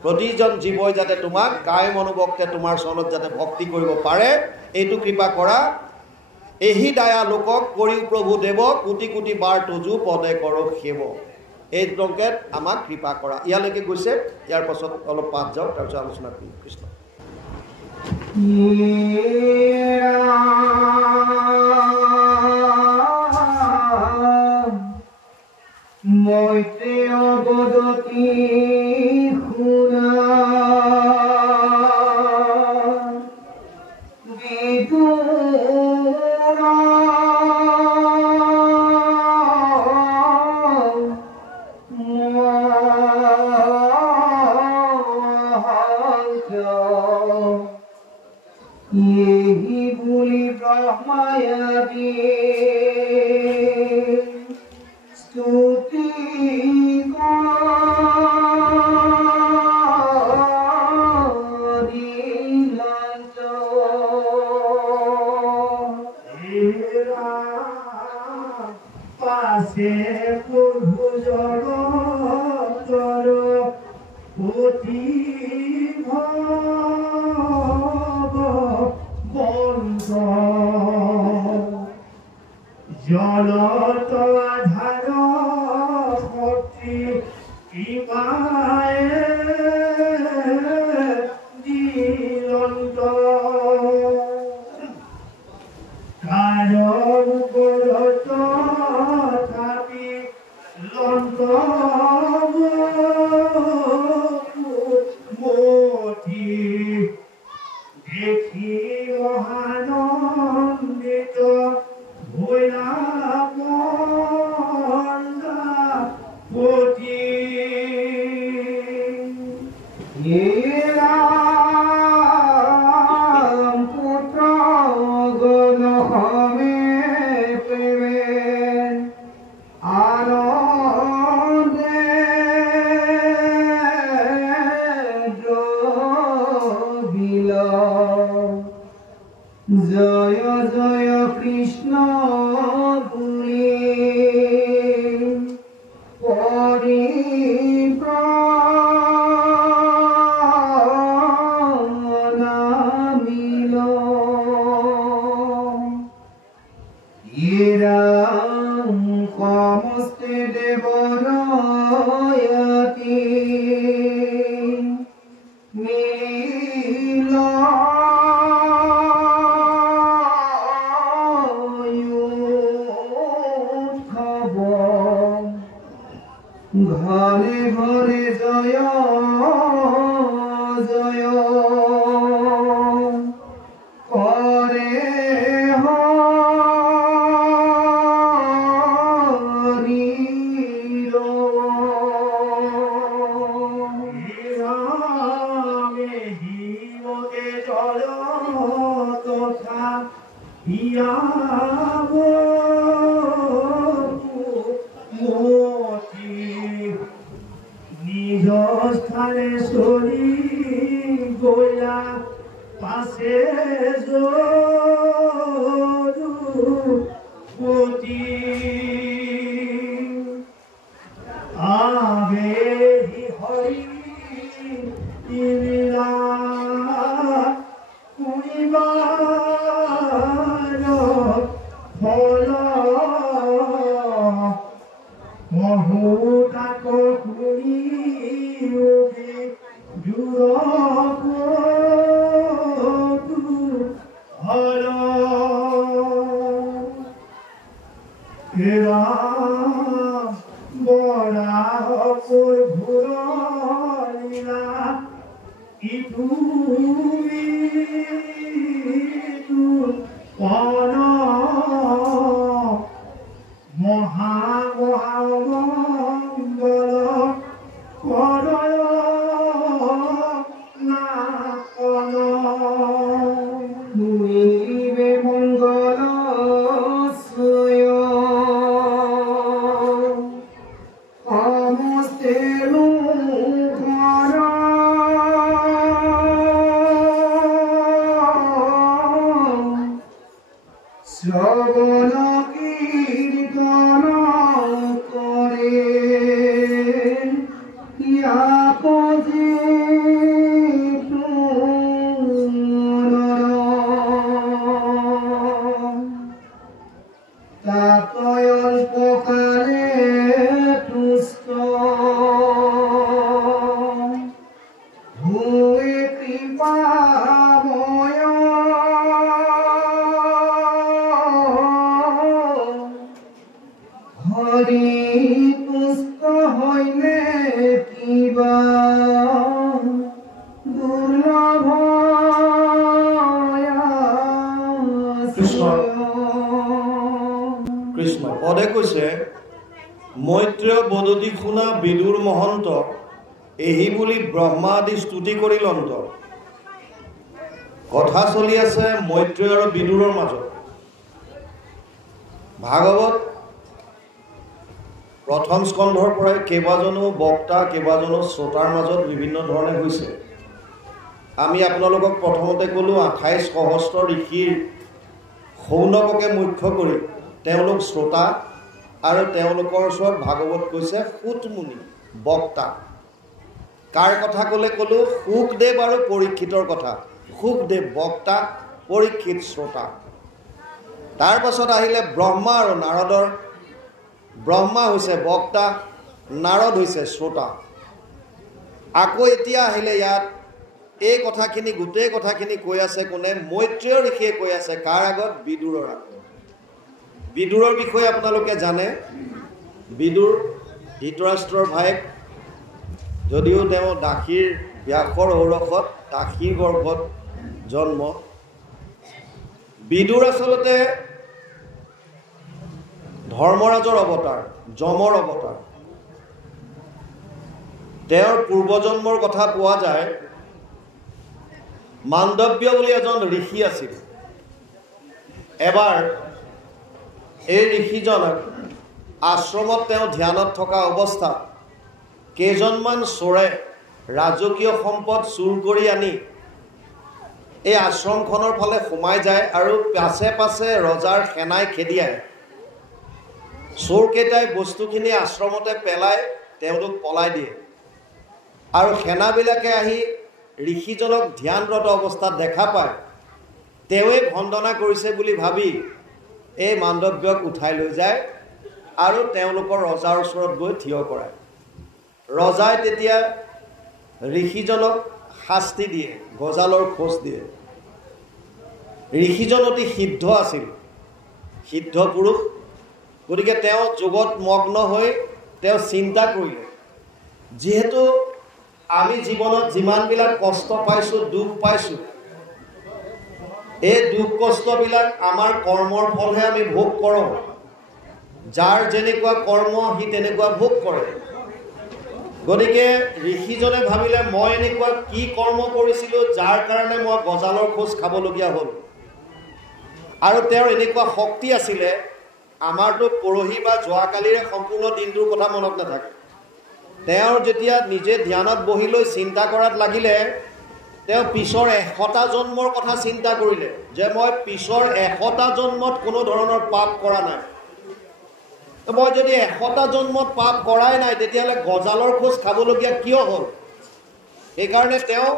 প্ৰতিজন জীৱই যাতে তোমাক কায় মনোভক্তে তোমাৰ চৰণত যাতে ভক্তি কৰিব পাৰে, এইটো কৃপা কৰা। এহি দায়া লোকক কৰি প্ৰভু দেৱ কোটি কোটি বাৰ তজু পদে কৰ সেৱ। এই সংকেত আমাক কৃপা কৰা। ইয়ালৈকে গৈছে, ইয়াৰ পাছত অলপ পাঠ যাওক, তাৰপিছত আলোচনা কৰিম। কৃষ্ণ মৈত্ৰী অবদতি শুনা অতি ভৱ বন্ধ জলত আধাৰ শক্তি কৃপায়ে দিলন্ত কাৰণ ওপৰত থাকি লন্ত মতি দেখি মহানন্দিত হইলা পতি পুত্র গণহমে প্রেমে আনন্দে দ্রবিল জয় জয় কৃষ্ণ গুণী পরিপ্রাণামিল ইরাম সমস্তে দেবরয়তি মিল ঘরে ঘরে জয় জয় করে হরির রামে হিমকে জল তথা হিয়াব নিজ স্থানে সরি গয়া পাশে যদুপতি আবেহি হরি ইলা কুনিবার ফল মহুতাক শুনি হর বৰা ঘূৰণীলা ইটো পৰ মহামহামঙ্গল করয় নাকল মুনিবে মঙ্গল সয় সমস্তে ঘর শ্রবণ কীর্তন করে ইয়াপজে তাতয় অল্পকালে তুষ্ট ভুয়ে কৃপাময় হরি পুষ্ট হইলে কিবা দুর্লভ কৃষ্ণ পদে কৈছে মৈত্ৰেয় বদতি শুনা বিদুৰ মহন্ত এহি বুলি ব্ৰহ্মা আদি স্তুতি কৰিলন্ত কথা চলি আছে মৈত্ৰেয় আৰু বিদুৰৰ মাজত ভাগৱত প্ৰথম স্কন্ধৰ পৰাই কেইবাজনো বক্তা কেইবাজনো শ্ৰোতাৰ মাজত বিভিন্ন ধৰণে হৈছে আমি আপোনালোকক প্ৰথমতে ক'লোঁ 28 সহস্ৰ ঋষিৰ শৌনককে মুখ্য কৰি তেওঁলোক শ্ৰোতা আৰু তেওঁলোকৰ ওচৰত ভাগৱত কৈছে সুতমুনি বক্তা কাৰ কথা ক'লে ক'লো? সুখদেৱ আৰু পৰীক্ষিতৰ কথা। সুখদেৱ বক্তা, পৰীক্ষিত শ্ৰোতা। তাৰ পাছত আহিলে ব্ৰহ্মা আৰু নাৰদৰ। ব্ৰহ্মা হৈছে বক্তা, নাৰদ হৈছে শ্ৰোতা। আকৌ এতিয়া আহিলে ইয়াত এই কথাখিনি, গোটেই কথাখিনি কৈ আছে কোনে? মৈত্ৰেয় ঋষিয়ে কৈ আছে। কাৰ আগত? বিদুৰৰ আগত। বিদুৰৰ বিষয়ে আপোনালোকে জানে। বিদুৰ ধৃতৰাষ্ট্ৰৰ ভায়েক, যদিও তেওঁ দাসীৰ ব্যাসৰ ঔৰসত দাসীৰ গৰ্ভত জন্ম। বিদুৰ আচলতে ধৰ্মৰাজৰ অৱতাৰ, যমৰ অৱতাৰ। তেওঁৰ পূৰ্বজন্মৰ কথা পোৱা যায়। মাণ্ডব্য বুলি এজন ঋষি আছিল। এবাৰ এই ঋষিজনক আশ্ৰমত তেওঁ ধ্যানত থকা অৱস্থাত কেইজনমান চোৰে ৰাজকীয় সম্পদ চুৰ কৰি আনি এই আশ্ৰমখনৰ ফালে সোমাই যায় আৰু পাছে পাছে ৰজাৰ সেনাই খেদিয়ায়। চোৰকেইটাই বস্তুখিনি আশ্ৰমতে পেলাই তেওঁলোক পলাই দিয়ে। আৰু সেনাবিলাকে আহি ঋষিজনক ধ্যানৰত অৱস্থাত দেখা পায়। তেওঁৱে বন্দনা কৰিছে বুলি ভাবি এই মাণ্ডব্যক উঠাই লৈ যায় আৰু তেওঁলোকৰ ৰজাৰ ওচৰত গৈ থিয় কৰায়। ৰজাই তেতিয়া ঋষিজনক শাস্তি দিয়ে, গজালৰ খোজ দিয়ে। ঋষিজন অতি সিদ্ধ আছিল, সিদ্ধ পুৰুষ। গতিকে তেওঁ যোগত মগ্ন হৈ তেওঁ চিন্তা কৰিলে, যিহেতু আমি জীৱনত যিমানবিলাক কষ্ট পাইছোঁ, দুখ পাইছোঁ, এই দুখ কষ্টবিলাক আমাৰ কৰ্মৰ ফলহে আমি ভোগ কৰোঁ। যাৰ যেনেকুৱা কৰ্ম সি তেনেকুৱা ভোগ কৰে। গতিকে ঋষিজনে ভাবিলে, মই এনেকুৱা কি কৰ্ম কৰিছিলোঁ যাৰ কাৰণে মই গজালৰ খোজ খাবলগীয়া হ'ল। আৰু তেওঁৰ এনেকুৱা শক্তি আছিলে, আমাৰতো পৰহি বা যোৱাকালিৰে সম্পূৰ্ণ দিনটোৰ কথা মনত নাথাকে। তেওঁৰ যেতিয়া নিজে ধ্যানত বহি লৈ চিন্তা কৰাত লাগিলে, তেওঁ পিছৰ 100টা জন্মৰ কথা চিন্তা কৰিলে, যে মই পিছৰ 100টা জন্মত কোনো ধৰণৰ পাপ কৰা নাই। মই যদি 100টা জন্মত পাপ কৰাই নাই, তেতিয়াহ'লে গজালৰ খোজ খাবলগীয়া কিয় হ'ল? সেইকাৰণে তেওঁ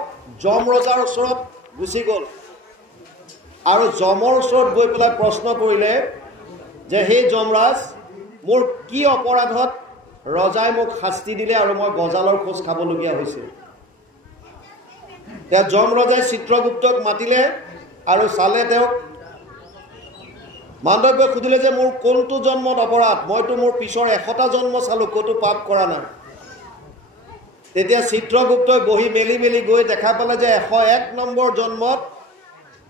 যম ৰজাৰ ওচৰত গুচি গ'ল আৰু যমৰ ওচৰত গৈ পেলাই প্ৰশ্ন কৰিলে যে, হে যমৰাজ, মোৰ কি অপৰাধত ৰজাই মোক শাস্তি দিলে আৰু মই গজালৰ খোজ খাবলগীয়া হৈছিল? তেওঁ যম ৰজাই চিত্ৰগুপ্তক মাতিলে আৰু চালে তেওঁক। মাণ্ডব্যই সুধিলে যে, মোৰ কোনটো জন্মত অপৰাধ? মইতো মোৰ পিছৰ 100টা জন্ম চালোঁ, ক'তো পাপ কৰা নাই। তেতিয়া চিত্ৰগুপ্তই বহি মেলি মেলি গৈ দেখা পালে যে 101 নম্বৰ জন্মত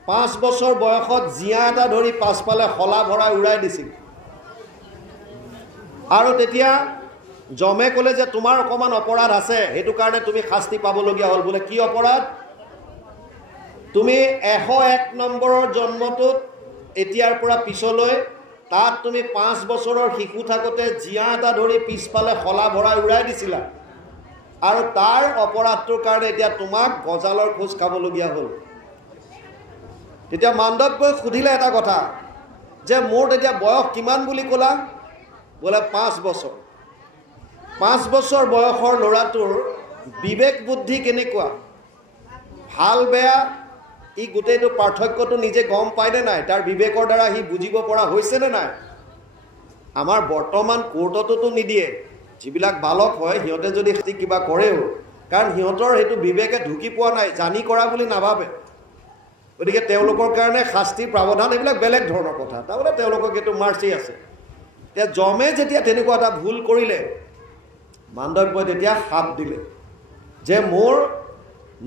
5 বছৰ বয়সত জীয়া এটা ধৰি পাছফালে শলা ভৰাই উৰাই দিছিল। আৰু তেতিয়া যমে ক'লে যে, তোমাৰ অকণমান অপৰাধ আছে, সেইটো কাৰণে তুমি শাস্তি পাবলগীয়া হ'ল। বোলে, কি অপৰাধ? তুমি 101 নম্বৰৰ জন্মটোত এতিয়াৰ পৰা পিছলৈ তাত তুমি 5 বছৰৰ শিশু থাকোঁতে জীয়া এটা ধৰি পিছফালে শলা ভৰাই উৰাই দিছিলা, আৰু তাৰ অপৰাধটোৰ কাৰণে এতিয়া তোমাক গজালৰ খোজ খাবলগীয়া হ'ল। তেতিয়া মাণ্ডব্যই সুধিলে এটা কথা, যে মোৰ তেতিয়া বয়স কিমান বুলি ক'লা? বোলে 5 বছৰ। 5 বছৰ বয়সৰ ল'ৰাটোৰ বিবেক বুদ্ধি কেনেকুৱা, ভাল বেয়া, ই গোটেইটো পাৰ্থক্যটো নিজে গম পায়নে নাই? তাৰ বিবেকৰ দ্বাৰা সি বুজিব পৰা হৈছেনে নাই? আমাৰ বৰ্তমান কোৰ্টতো নিদিয়ে। যিবিলাক বালক হয়, সিহঁতে যদি কিবা কৰেও, কাৰণ সিহঁতৰ সেইটো বিবেকে ঢুকি পোৱা নাই, জানি কৰা বুলি নাভাবে। গতিকে তেওঁলোকৰ কাৰণে শাস্তিৰ প্ৰাৱধান এইবিলাক বেলেগ ধৰণৰ কথা। তাৰমানে তেওঁলোকক এইটো মাৰ্চি আছে। এতিয়া যমে যেতিয়া তেনেকুৱা এটা ভুল কৰিলে, মাণ্ডব্যই তেতিয়া শাপ দিলে যে, মোৰ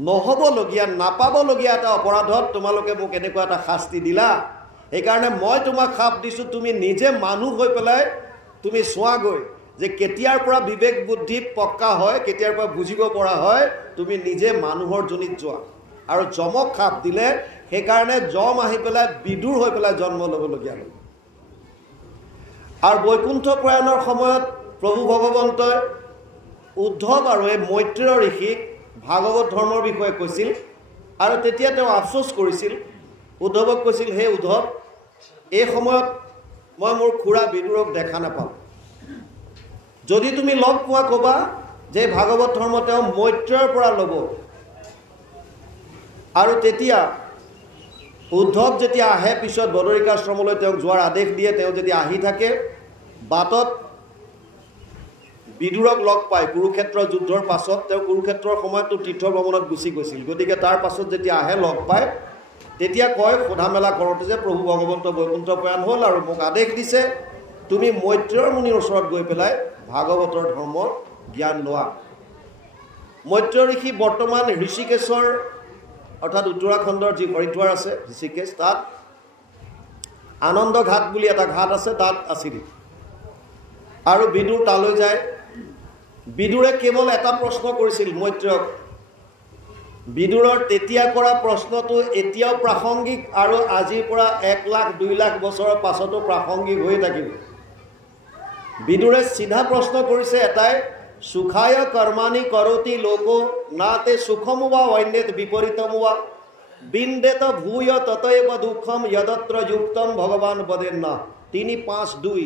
নহ'বলগীয়া, নাপাবলগীয়া এটা অপৰাধত তোমালোকে মোক এনেকুৱা এটা শাস্তি দিলা, সেইকাৰণে মই তোমাক শাপ দিছোঁ। তুমি নিজে মানুহ হৈ পেলাই তুমি চোৱাগৈ যে কেতিয়াৰ পৰা বিবেক বুদ্ধি পক্কা হয়, কেতিয়াৰ পৰা বুজিব পৰা হয়, তুমি নিজে মানুহৰ জনীত যোৱা। আৰু যমক শাপ দিলে, সেইকাৰণে যম আহি পেলাই বিদুৰ হৈ পেলাই জন্ম ল'বলগীয়া হ'ল। আৰু বৈকুণ্ঠ প্ৰয়াণৰ সময়ত প্ৰভু ভগৱন্তই উদ্ধৱ আৰু এই মৈত্ৰেয় ঋষিক ভাগৱত ধৰ্মৰ বিষয়ে কৈছিল। আৰু তেতিয়া তেওঁ আফচোচ কৰিছিল, উদ্ধৱক কৈছিল, হে উদ্ধৱ, এই সময়ত মই মোৰ খুৰা বিদুৰক দেখা নাপাওঁ। যদি তুমি লগ পোৱা ক'বা যে ভাগৱত ধৰ্ম তেওঁ মৈত্ৰেয়ৰ পৰা ল'ব। আৰু তেতিয়া উদ্ধৱ যেতিয়া আহে পিছত বদৰিকাশ্ৰমলৈ তেওঁক যোৱাৰ আদেশ দিয়ে, তেওঁ যেতিয়া আহি থাকে বাটত বিদুৰক লগ পায় কুৰুক্ষেত্ৰ যুদ্ধৰ পাছত। তেওঁ কুৰুক্ষেত্ৰৰ সময়তো তীৰ্থ ভ্ৰমণত গুচি গৈছিল, গতিকে তাৰ পাছত যেতিয়া আহে লগ পায় তেতিয়া কয় সোধা মেলা কৰোঁতে যে প্ৰভু ভগৱন্ত বৈকুণ্ঠ প্ৰয়াণ হ'ল আৰু মোক আদেশ দিছে তুমি মৈত্ৰেয়ৰ মুনিৰ ওচৰত গৈ পেলাই ভাগৱতৰ ধৰ্মৰ জ্ঞান লোৱা। মৈত্ৰেয় ঋষি বৰ্তমান ঋষিকেশৰ অৰ্থাৎ উত্তৰাখণ্ডৰ যি হৰিদ্বাৰ আছে ঋষিকেশ, তাত আনন্দ ঘাট বুলি এটা ঘাট আছে, তাত আছিল। আৰু বিদুৰ তালৈ যায়। বিদুৰে কেৱল এটা প্ৰশ্ন কৰিছিল মৈত্ৰেয়ক। বিদুৰৰ তেতিয়া কৰা প্ৰশ্নটো এতিয়াও প্ৰাসংগিক আৰু আজিৰ পৰা 1 লাখ 2 লাখ বছৰৰ পাছতো প্ৰাসংগিক হৈ থাকিব। বিদুৰে চিধা প্ৰশ্ন কৰিছে এটাই, সুখায় কৰ্মাণি কৰতি লোকো নাতে সুখমুৱা অন্যত বিপৰীতমুৱা বিন্দেত ভূয় ততএব দুঃখম যদত্ৰ যুক্তম ভগৱান বদেন্না। 3:5-2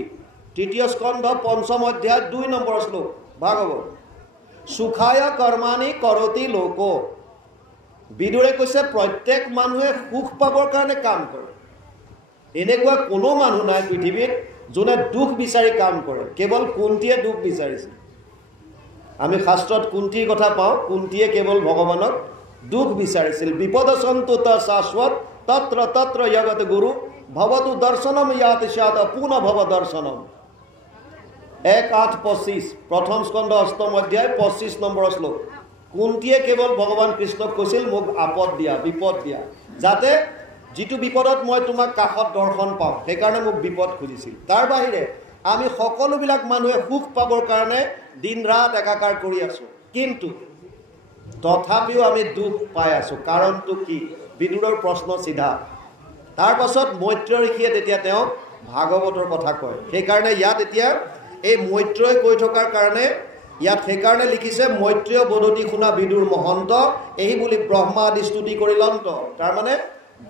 তৃতীয় স্কন্ধ 5ম অধ্যায় 2 নম্বৰ শ্লোক ভাগৱত। সুখায় কৰ্মাণি কৰতি লোকো। বিদুৰে কৈছে প্ৰত্যেক মানুহে সুখ পাবৰ কাৰণে কাম কৰে। এনেকুৱা কোনো মানুহ নাই পৃথিৱীত যোনে দুখ বিচাৰি কাম কৰে। কেৱল কুন্তীয়ে দুখ বিচাৰিছিল। আমি শাস্ত্ৰত কুন্তীৰ কথা পাওঁ। কুন্তীয়ে কেৱল ভগৱানক দুখ বিচাৰিছিল। বিপদসন্তু ত শাশ্বত তত্ৰ তত্ৰ জগত গুৰু ভৱতু দৰ্শনম ইয়াত স্যাত পুনঃ ভৱ দৰ্শনম। 1:8-25 প্ৰথম স্কন্ধ 8ম অধ্যায় 25 নম্বৰ শ্লোক। কুন্তীয়ে কেৱল ভগৱান কৃষ্ণক কৈছিল মোক আপদ দিয়া, বিপদ দিয়া, যাতে যিটো বিপদত মই তোমাক কাষত দৰ্শন পাওঁ, সেইকাৰণে মোক বিপদ খুজিছিল। তাৰ বাহিৰে আমি সকলোবিলাক মানুহে সুখ পাবৰ কাৰণে দিন ৰাত একাকাৰ কৰি আছোঁ, কিন্তু তথাপিও আমি দুখ পাই আছোঁ। কাৰণটো কি? বিদুৰৰ প্ৰশ্ন চিধা। তাৰ পাছত মৈত্ৰেয় ঋষিয়ে তেতিয়া তেওঁক ভাগৱতৰ কথা কয়। সেইকাৰণে ইয়াত এতিয়া এই মৈত্ৰেয় কৈ থকাৰ কাৰণে ইয়াত সেইকাৰণে লিখিছে মৈত্ৰেয় বদতি শুনা বিদুৰ মহন্ত এই বুলি ব্ৰহ্মা আদি স্তুতি কৰি লন্ত। তাৰমানে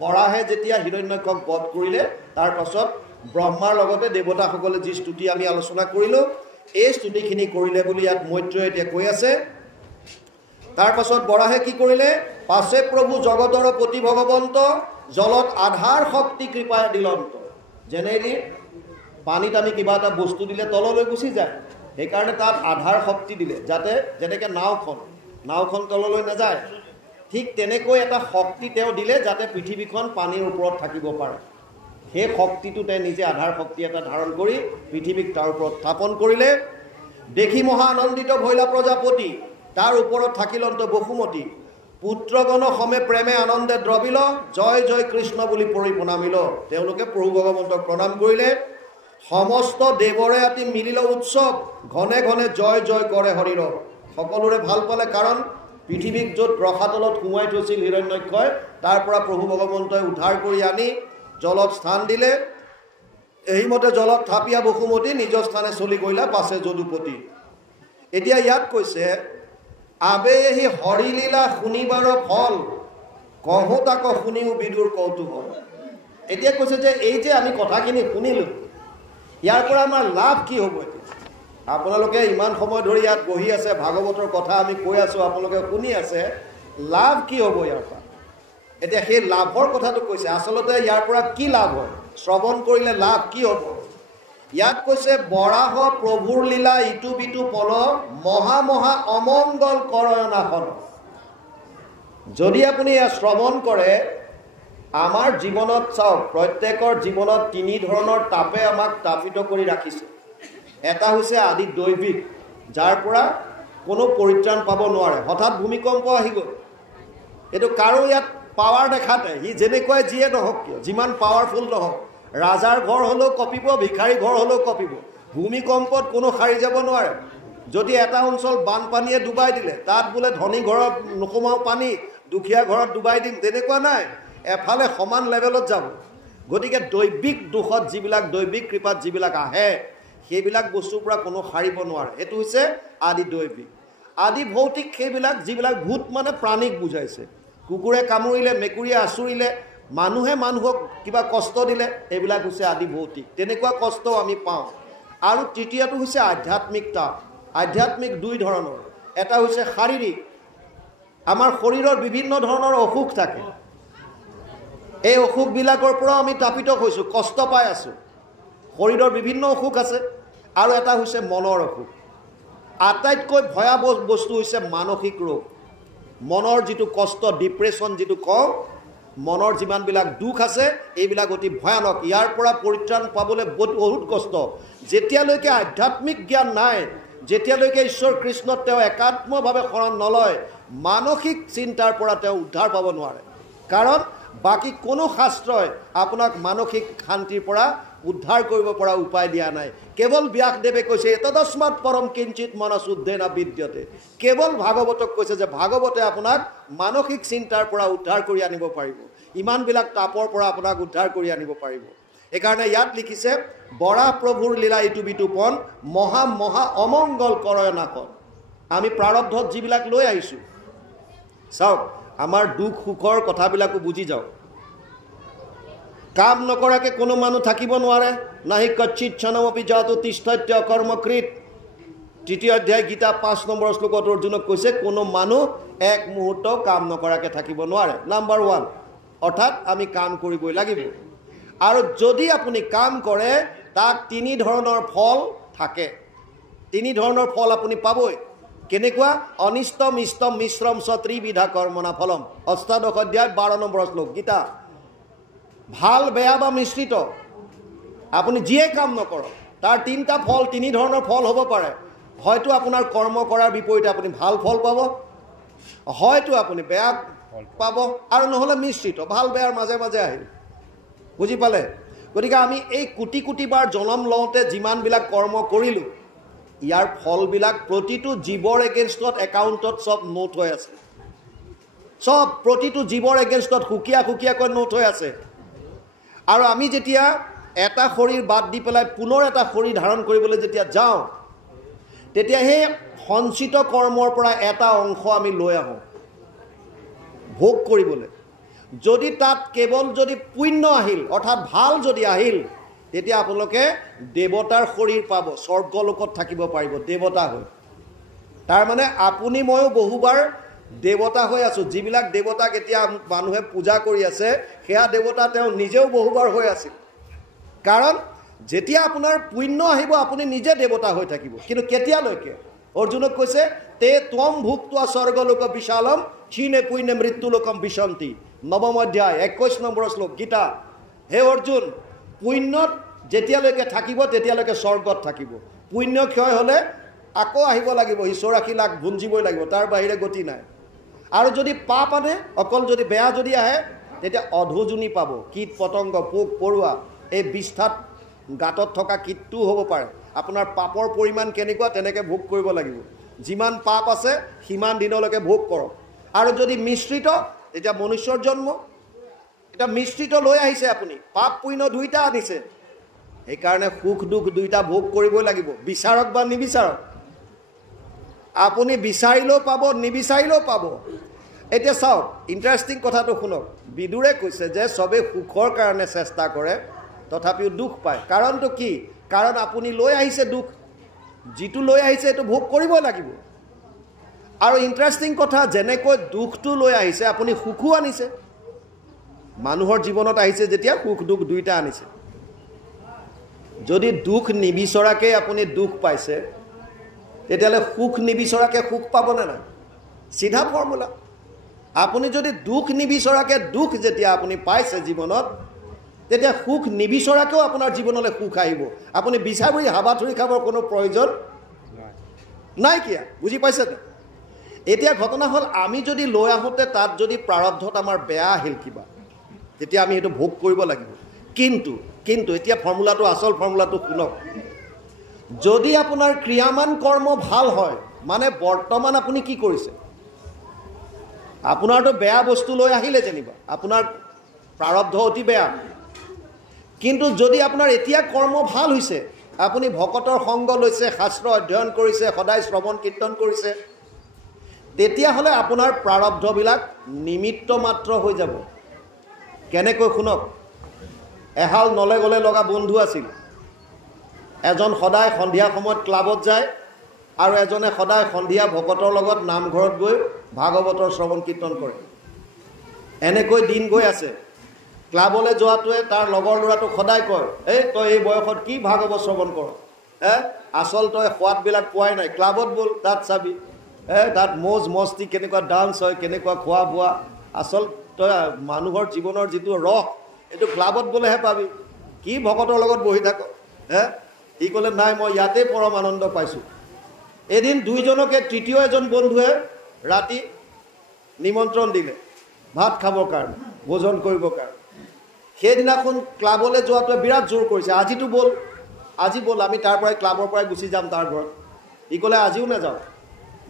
বৰাহে যেতিয়া হিৰণ্যকশিপুক বধ কৰিলে তাৰ পাছত ব্ৰহ্মাৰ লগতে দেৱতাসকলে যি স্তুতি আমি আলোচনা কৰিলোঁ এই স্তুতিখিনি কৰিলে বুলি ইয়াত মৈত্ৰেয় এতিয়া কৈ আছে। তাৰ পাছত বৰাহে কি কৰিলে? পাছে প্ৰভু জগতৰ পতি ভগৱন্ত জলত আধাৰ শক্তি কৃপায় দিলন্ত। যেনেৰি পানীত আমি কিবা এটা বস্তু দিলে তললৈ গুচি যায়, সেইকাৰণে তাত আধাৰ শক্তি দিলে, যাতে যেনেকৈ নাওখন তললৈ নাযায়, ঠিক তেনেকৈ এটা শক্তি তেওঁ দিলে যাতে পৃথিৱীখন পানীৰ ওপৰত থাকিব পাৰে। সেই শক্তিটো তেওঁ নিজে আধাৰ শক্তি এটা ধাৰণ কৰি পৃথিৱীক তাৰ ওপৰত স্থাপন কৰিলে। দেখি মহা আনন্দিত ভৈলা প্ৰজাপতি, তাৰ ওপৰত থাকিলন্ত বসুমতী। পুত্ৰগণ সমে প্ৰেমে আনন্দে দ্ৰবিল, জয় জয় কৃষ্ণ বুলি পৰি প্ৰণামিল। তেওঁলোকে প্ৰভু ভগৱন্তক প্ৰণাম কৰিলে। সমস্ত দেৱৰে আতি মিলিল উৎসৱ, ঘনে ঘনে জয় জয় কৰে হৰিৰ। সকলোৰে ভাল পালে, কাৰণ পৃথিৱীক য'ত ৰসাতলত সোমাই থৈছিল হিৰণ্যকশিপুই, তাৰ পৰা প্ৰভু ভগৱন্তই উদ্ধাৰ কৰি আনি জলত স্থান দিলে। এইমতে জলত থাপিয়া বসুমতী নিজ স্থানে চলি গ'লা পাছে যদুপতি। এতিয়া ইয়াত কৈছে আবে সি হৰিলীলা শুনিবাৰ ফল, কহো তাক শুনিও বিদুৰ কৌতুহল। এতিয়া কৈছে যে এই যে আমি কথাখিনি শুনিলোঁ, ইয়াৰ পৰা আমাৰ লাভ কি হ'ব? এতিয়া আপোনালোকে ইমান সময় ধৰি ইয়াত বহি আছে, ভাগৱতৰ কথা আমি কৈ আছোঁ, আপোনালোকে শুনি আছে, লাভ কি হ'ব ইয়াৰ পৰা? এতিয়া সেই লাভৰ কথাটো কৈছে। আচলতে ইয়াৰ পৰা কি লাভ হয়? শ্ৰৱণ কৰিলে লাভ কি হ'ব? ইয়াত কৈছে বৰাহ প্ৰভুৰ লীলা ইটো বিটো পল, মহা মহা অমংগল কৰয়নাশন। যদি আপুনি ইয়াত শ্ৰৱণ কৰে, আমাৰ জীৱনত চাওক, প্ৰত্যেকৰ জীৱনত 3 ধৰণৰ তাপে আমাক তাপিত কৰি ৰাখিছে। এটা হৈছে আদি দৈবিক, যাৰ পৰা কোনো পৰিত্ৰাণ পাব নোৱাৰে। হঠাৎ ভূমিকম্প আহি গ'ল, এইটো কাৰো ইয়াত পাৱাৰ দেখাতে, সি যেনেকুৱাই যিয়ে নহওক কিয়, যিমান পাৱাৰফুল নহওক, ৰাজাৰ ঘৰ হ'লেও কঁপিব, ভিখাৰী ঘৰ হ'লেও কঁপিব। ভূমিকম্পত কোনো সাৰি যাব নোৱাৰে। যদি এটা অঞ্চল বানপানীয়ে ডুবাই দিলে, তাত বোলে ধনী ঘৰত নোসোমাও পানী, দুখীয়া ঘৰত ডুবাই দিম, তেনেকুৱা নাই। এফালে সমান লেভেলত যাব। গতিকে দৈবিক দোষত যিবিলাক, দৈবিক কৃপাত যিবিলাক আহে, সেইবিলাক বস্তুৰ পৰা কোনো সাৰিব নোৱাৰে। এইটো হৈছে আদি দৈবিক। আদি ভৌতিক সেইবিলাক যিবিলাক ভূত মানে প্ৰাণীক বুজাইছে। কুকুৰে কামুৰিলে, মেকুৰীয়ে আঁচুৰিলে, মানুহে মানুহক কিবা কষ্ট দিলে, এইবিলাক হৈছে আদি ভৌতিক। তেনেকুৱা কষ্ট আমি পাওঁ। আৰু তৃতীয়টো হৈছে আধ্যাত্মিকতা। আধ্যাত্মিক 2 ধৰণৰ। এটা হৈছে শাৰীৰিক। আমাৰ শৰীৰৰ বিভিন্ন ধৰণৰ অসুখ থাকে, এই অসুখবিলাকৰ পৰা আমি তাপিত হৈছোঁ, কষ্ট পাই আছোঁ। শৰীৰৰ বিভিন্ন অসুখ আছে। আৰু এটা হৈছে মনৰ অসুখ। আটাইতকৈ ভয়াৱহ বস্তু হৈছে মানসিক ৰোগ। মনৰ যিটো কষ্ট, ডিপ্ৰেশ্যন যিটো কওঁ, মনৰ যিমানবিলাক দুখ আছে এইবিলাক অতি ভয়ানক। ইয়াৰ পৰা পৰিত্ৰাণ পাবলৈ বহুত কষ্ট। যেতিয়ালৈকে আধ্যাত্মিক জ্ঞান নাই, যেতিয়ালৈকে ঈশ্বৰ কৃষ্ণত তেওঁ একাত্মভাৱে শৰণ নলয়, মানসিক চিন্তাৰ পৰা তেওঁ উদ্ধাৰ পাব নোৱাৰে। কাৰণ বাকী কোনো শাস্ত্ৰই আপোনাক মানসিক শান্তিৰ পৰা উদ্ধাৰ কৰিব পৰা উপায় দিয়া নাই। কেৱল ব্যাসদেৱে কৈছে এতদস্মাৎ পৰম কিঞ্চিত মনশুদ্ধেনা বিদ্যতে। কেৱল ভাগৱতক কৈছে যে ভাগৱতে আপোনাক মানসিক চিন্তাৰ পৰা উদ্ধাৰ কৰি আনিব পাৰিব, ইমানবিলাক তাপৰ পৰা আপোনাক উদ্ধাৰ কৰি আনিব পাৰিব। সেইকাৰণে ইয়াত লিখিছে বৰা প্ৰভুৰ লীলা ইটো বিটোপন মহা মহা অমংগল কৰয় নাকন। আমি প্ৰাৰব্ধত যিবিলাক লৈ আহিছোঁ, চাওক আমাৰ দুখ সুখৰ কথাবিলাকো বুজি যাওক। কাম নকৰাকৈ কোনো মানুহ থাকিব নোৱাৰে। নাহি কচ্ছিত ক্ষণমপি জাতু তিষ্ঠত্য কৰ্মকৃত। 3য় অধ্যায় গীতা 5 নম্বৰ শ্লোকত অৰ্জুনক কৈছে কোনো মানুহ এক মুহূৰ্ত কাম নকৰাকৈ থাকিব নোৱাৰে। নাম্বাৰ 1, অৰ্থাৎ আমি কাম কৰিবই লাগিব। আৰু যদি আপুনি কাম কৰে তাক 3 ধৰণৰ ফল থাকে। 3 ধৰণৰ ফল আপুনি পাবই। কেনেকুৱা? অনিষ্টম ইষ্টম মিশ্ৰম চ ত্ৰিবিধা কৰ্মনা ফলম। 8ম অধ্যায় 12 নম্বৰ শ্লোক গীতা। ভাল বেয়া বা মিশ্ৰিত আপুনি যিয়ে কাম নকৰক তাৰ 3টা ফল, 3 ধৰণৰ ফল হ'ব পাৰে। হয়তো আপোনাৰ কৰ্ম কৰাৰ বিপৰীতে আপুনি ভাল ফল পাব, হয়তো আপুনি বেয়া পাব, আৰু নহ'লে মিশ্ৰিত, ভাল বেয়াৰ মাজে মাজে আহিল। বুজি পালে? গতিকে আমি এই কোটি কোটি বাৰ জনম লওঁতে যিমানবিলাক কৰ্ম কৰিলোঁ, ইয়াৰ ফলবিলাক প্ৰতিটো জীৱৰ এগেইনষ্টত একাউণ্টত চব নোট হৈ আছে। চব প্ৰতিটো জীৱৰ এগেইনষ্টত সুকীয়া সুকীয়াকৈ নোট হৈ আছে। আৰু আমি যেতিয়া এটা শৰীৰ বাদ দি পেলাই পুনৰ এটা শৰীৰ ধাৰণ কৰিবলৈ যেতিয়া যাওঁ, তেতিয়া সেই সঞ্চিত কৰ্মৰ পৰা এটা অংশ আমি লৈ আহোঁ ভোগ কৰিবলৈ। যদি তাত কেৱল যদি পুণ্য আহিল, অৰ্থাৎ ভাল যদি আহিল, তেতিয়া আপোনালোকে দেৱতাৰ শৰীৰ পাব, স্বৰ্গলোকত থাকিব পাৰিব দেৱতা হৈ। তাৰমানে আপুনি ময়ো বহুবাৰ দেৱতা হৈ আছোঁ। যিবিলাক দেৱতাক এতিয়া মানুহে পূজা কৰি আছে সেয়া দেৱতা তেওঁ নিজেও বহুবাৰ হৈ আছিল। কাৰণ যেতিয়া আপোনাৰ পুণ্য আহিব আপুনি নিজে দেৱতা হৈ থাকিব। কিন্তু কেতিয়ালৈকে? অৰ্জুনক কৈছে তে ত্বম ভুক্তোৱা স্বৰ্গলোক বিশালম ক্ষীণে পুণ্যে মৃত্যুলোকম বিশন্তি। 9ম অধ্যায় 21 নম্বৰ শ্লোক গীতা। হে অৰ্জুন, পুণ্যত যেতিয়ালৈকে থাকিব তেতিয়ালৈকে স্বৰ্গত থাকিব। পুণ্য ক্ষয় হ'লে আকৌ আহিব লাগিব, ঈশ্বৰাশী লাখ ভুঞ্জিবই লাগিব, তাৰ বাহিৰে গতি নাই। আৰু যদি পাপ আনে, অকল যদি বেয়া যদি আহে, তেতিয়া অধোজনী পাব। কীট পতংগ, পোক পৰুৱা, এই বিষ্ঠাত গাঁতত থকা কীটটো হ'ব পাৰে। আপোনাৰ পাপৰ পৰিমাণ কেনেকুৱা তেনেকৈ ভোগ কৰিব লাগিব। যিমান পাপ আছে সিমান দিনলৈকে ভোগ কৰক। আৰু যদি মিশ্ৰিত, তেতিয়া মনুষ্যৰ জন্ম। এটা মিশ্ৰিত লৈ আহিছে আপুনি, পাপ পুণ্য দুইটা আনিছে, সেইকাৰণে সুখ দুখ দুইটা ভোগ কৰিবই লাগিব, বিচাৰক বা নিবিচাৰক। আপুনি বিচাৰিলেও পাব, নিবিচাৰিলেও পাব। এতিয়া চাওক, ইণ্টাৰেষ্টিং কথাটো শুনক। বিদুৰে কৈছে যে চবেই সুখৰ কাৰণে চেষ্টা কৰে তথাপিও দুখ পায়। কাৰণটো কি? কাৰণ আপুনি লৈ আহিছে দুখ, যিটো লৈ আহিছে সেইটো ভোগ কৰিবই লাগিব। আৰু ইণ্টাৰেষ্টিং কথা, যেনেকৈ দুখটো লৈ আহিছে আপুনি সুখো আনিছে। মানুহৰ জীৱনত আহিছে যেতিয়া সুখ দুখ দুইটা আনিছে। যদি দুখ নিবিচৰাকৈ আপুনি দুখ পাইছে, তেতিয়াহ'লে সুখ নিবিচৰাকৈ সুখ পাবনে নাই? চিধা ফৰ্মুলা। আপুনি যদি দুখ নিবিচৰাকৈ দুখ যেতিয়া আপুনি পাইছে জীৱনত, তেতিয়া সুখ নিবিচৰাকৈও আপোনাৰ জীৱনলৈ সুখ আহিব। আপুনি বিচাৰি হাবাথুৰি খাবৰ কোনো প্ৰয়োজন নাইকিয়া। বুজি পাইছেনে? এতিয়া ঘটনা হ'ল, আমি যদি লৈ আহোঁতে তাত যদি প্ৰাৰব্ধত আমাৰ বেয়া আহিল কিবা, তেতিয়া আমি সেইটো ভোগ কৰিব লাগিব। কিন্তু এতিয়া ফৰ্মুলাটো, আচল ফৰ্মুলাটো শুনক। যদি আপোনাৰ ক্ৰিয়ামান কৰ্ম ভাল হয়, মানে বৰ্তমান আপুনি কি কৰিছে, আপোনাৰতো বেয়া বস্তু লৈ আহিলে যেনিবা, আপোনাৰ প্ৰাৰব্ধ অতি বেয়া। কিন্তু যদি আপোনাৰ এতিয়া কৰ্ম ভাল হৈছে, আপুনি ভকতৰ সংগ লৈছে, শাস্ত্ৰ অধ্যয়ন কৰিছে, সদায় শ্ৰৱণ কীৰ্তন কৰিছে, তেতিয়াহ'লে আপোনাৰ প্ৰাৰব্ধবিলাক নিমিত্ত মাত্ৰ হৈ যাব। কেনেকৈ শুনক। এহাল নলে গলে লগা বন্ধু আছিল। এজন সদায় সন্ধিয়া সময়ত ক্লাবত যায়, আৰু এজনে সদায় সন্ধিয়া ভকতৰ লগত নামঘৰত গৈ ভাগৱতৰ শ্ৰৱণ কীৰ্তন কৰে। এনেকৈ দিন গৈ আছে। ক্লাবলৈ যোৱাটোৱে তাৰ লগৰ ল'ৰাটোক সদায় কয়, এই তই এই বয়সত কি ভাগৱত শ্ৰৱণ কৰ, আচল তই সোৱাদবিলাক পোৱাই নাই, ক্লাবত ব'ল, তাত চাবি তাত মৌজ মস্তি, কেনেকুৱা ডান্স হয়, কেনেকুৱা খোৱা বোৱা, আচল তই মানুহৰ জীৱনৰ যিটো ৰস এইটো ক্লাবত গ'লেহে পাবি, কি ভকতৰ লগত বহি থাক। সি ক'লে নাই, মই ইয়াতে পৰম আনন্দ পাইছোঁ। এদিন দুইজনকে তৃতীয় এজন বন্ধুৱে ৰাতি নিমন্ত্ৰণ দিলে ভাত খাবৰ কাৰণে, ভোজন কৰিবৰ কাৰণে। সেইদিনাখন ক্লাবলৈ যোৱাটোৱে বিৰাট জোৰ কৰিছে, আজিতো ব'ল, আজি ব'ল, আমি তাৰ পৰাই ক্লাবৰ পৰাই গুচি যাম তাৰ ঘৰত। সি ক'লে আজিও নাযাওঁ,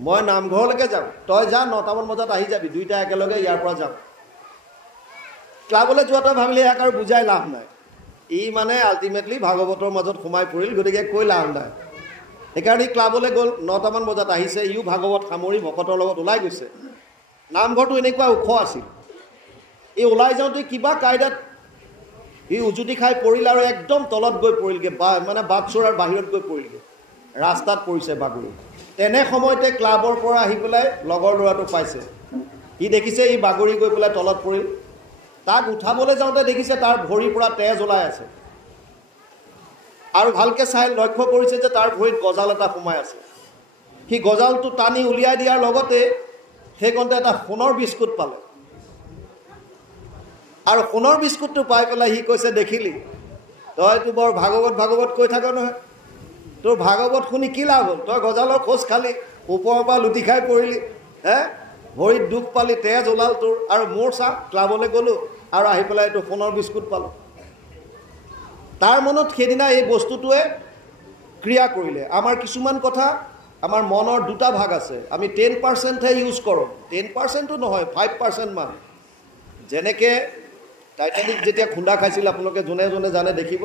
মই নামঘৰলৈকে যাম, তই যা, 9টামান বজাত আহি যাবি, দুইটা একেলগে ইয়াৰ পৰা যাম। ক্লাবলৈ যোৱাটোৱে ভাবিলে ইয়াক আৰু বুজাই লাভ নাই, ই মানে আল্টিমেটলি ভাগৱতৰ মাজত সোমাই পৰিল, গতিকে কৈ লাভ নাই। সেইকাৰণে ক্লাবলৈ গ'ল, 9টামান বজাত আহিছে, ইও ভাগৱত সামৰি ভকতৰ লগত ওলাই গৈছে। নামঘৰটো এনেকুৱা ওখ আছিল, এই ওলাই যাওঁতে কিবা কাইদাত সি উজুতি খাই পৰিল আৰু একদম তলত গৈ পৰিলগৈ, মানে বাটচৰাৰ বাহিৰত গৈ পৰিলগৈ, ৰাস্তাত পৰিছে বাগৰি। তেনে সময়তে ক্লাবৰ পৰা আহি পেলাই লগৰ ল'ৰাটোক পাইছে, সি দেখিছে ই বাগৰি গৈ পেলাই তলত পৰিল। তাক উঠাবলৈ যাওঁতে দেখিছে তাৰ ভৰিৰ পৰা তেজ ওলাই আছে, আৰু ভালকৈ চাই লক্ষ্য কৰিছে যে তাৰ ভৰিত গজাল এটা সোমাই আছে। সি গজালটো টানি উলিয়াই দিয়াৰ লগতে সেইকণতে এটা সোণৰ বিস্কুট পালে, আৰু সোণৰ বিস্কুটটো পাই পেলাই সি কৈছে, দেখিলি তইতো বৰ ভাগৱত কৈ থাক নহয়, তোৰ ভাগৱত শুনি কি লাভ হ'ল, তই গজালৰ খোজ খালি, ওপৰৰ পৰা লুটি খাই পৰিলি, ভৰিত দুখ পালি, তেজ ওলাল তোৰ, আৰু মোৰ চাহ ক্লাবলৈ গ'লোঁ আৰু আহি পেলাই এইটো সোণৰ বিস্কুট পালোঁ। তাৰ মনত সেইদিনা এই বস্তুটোৱে ক্ৰিয়া কৰিলে। আমাৰ কিছুমান কথা, আমাৰ মনৰ দুটা ভাগ আছে, আমি 10%হে ইউজ কৰোঁ, 10%ও নহয়, 5% মান। যেনেকৈ টাইটানিক যেতিয়া খুন্দা খাইছিল, আপোনালোকে যোনে যোনে জানে দেখিব,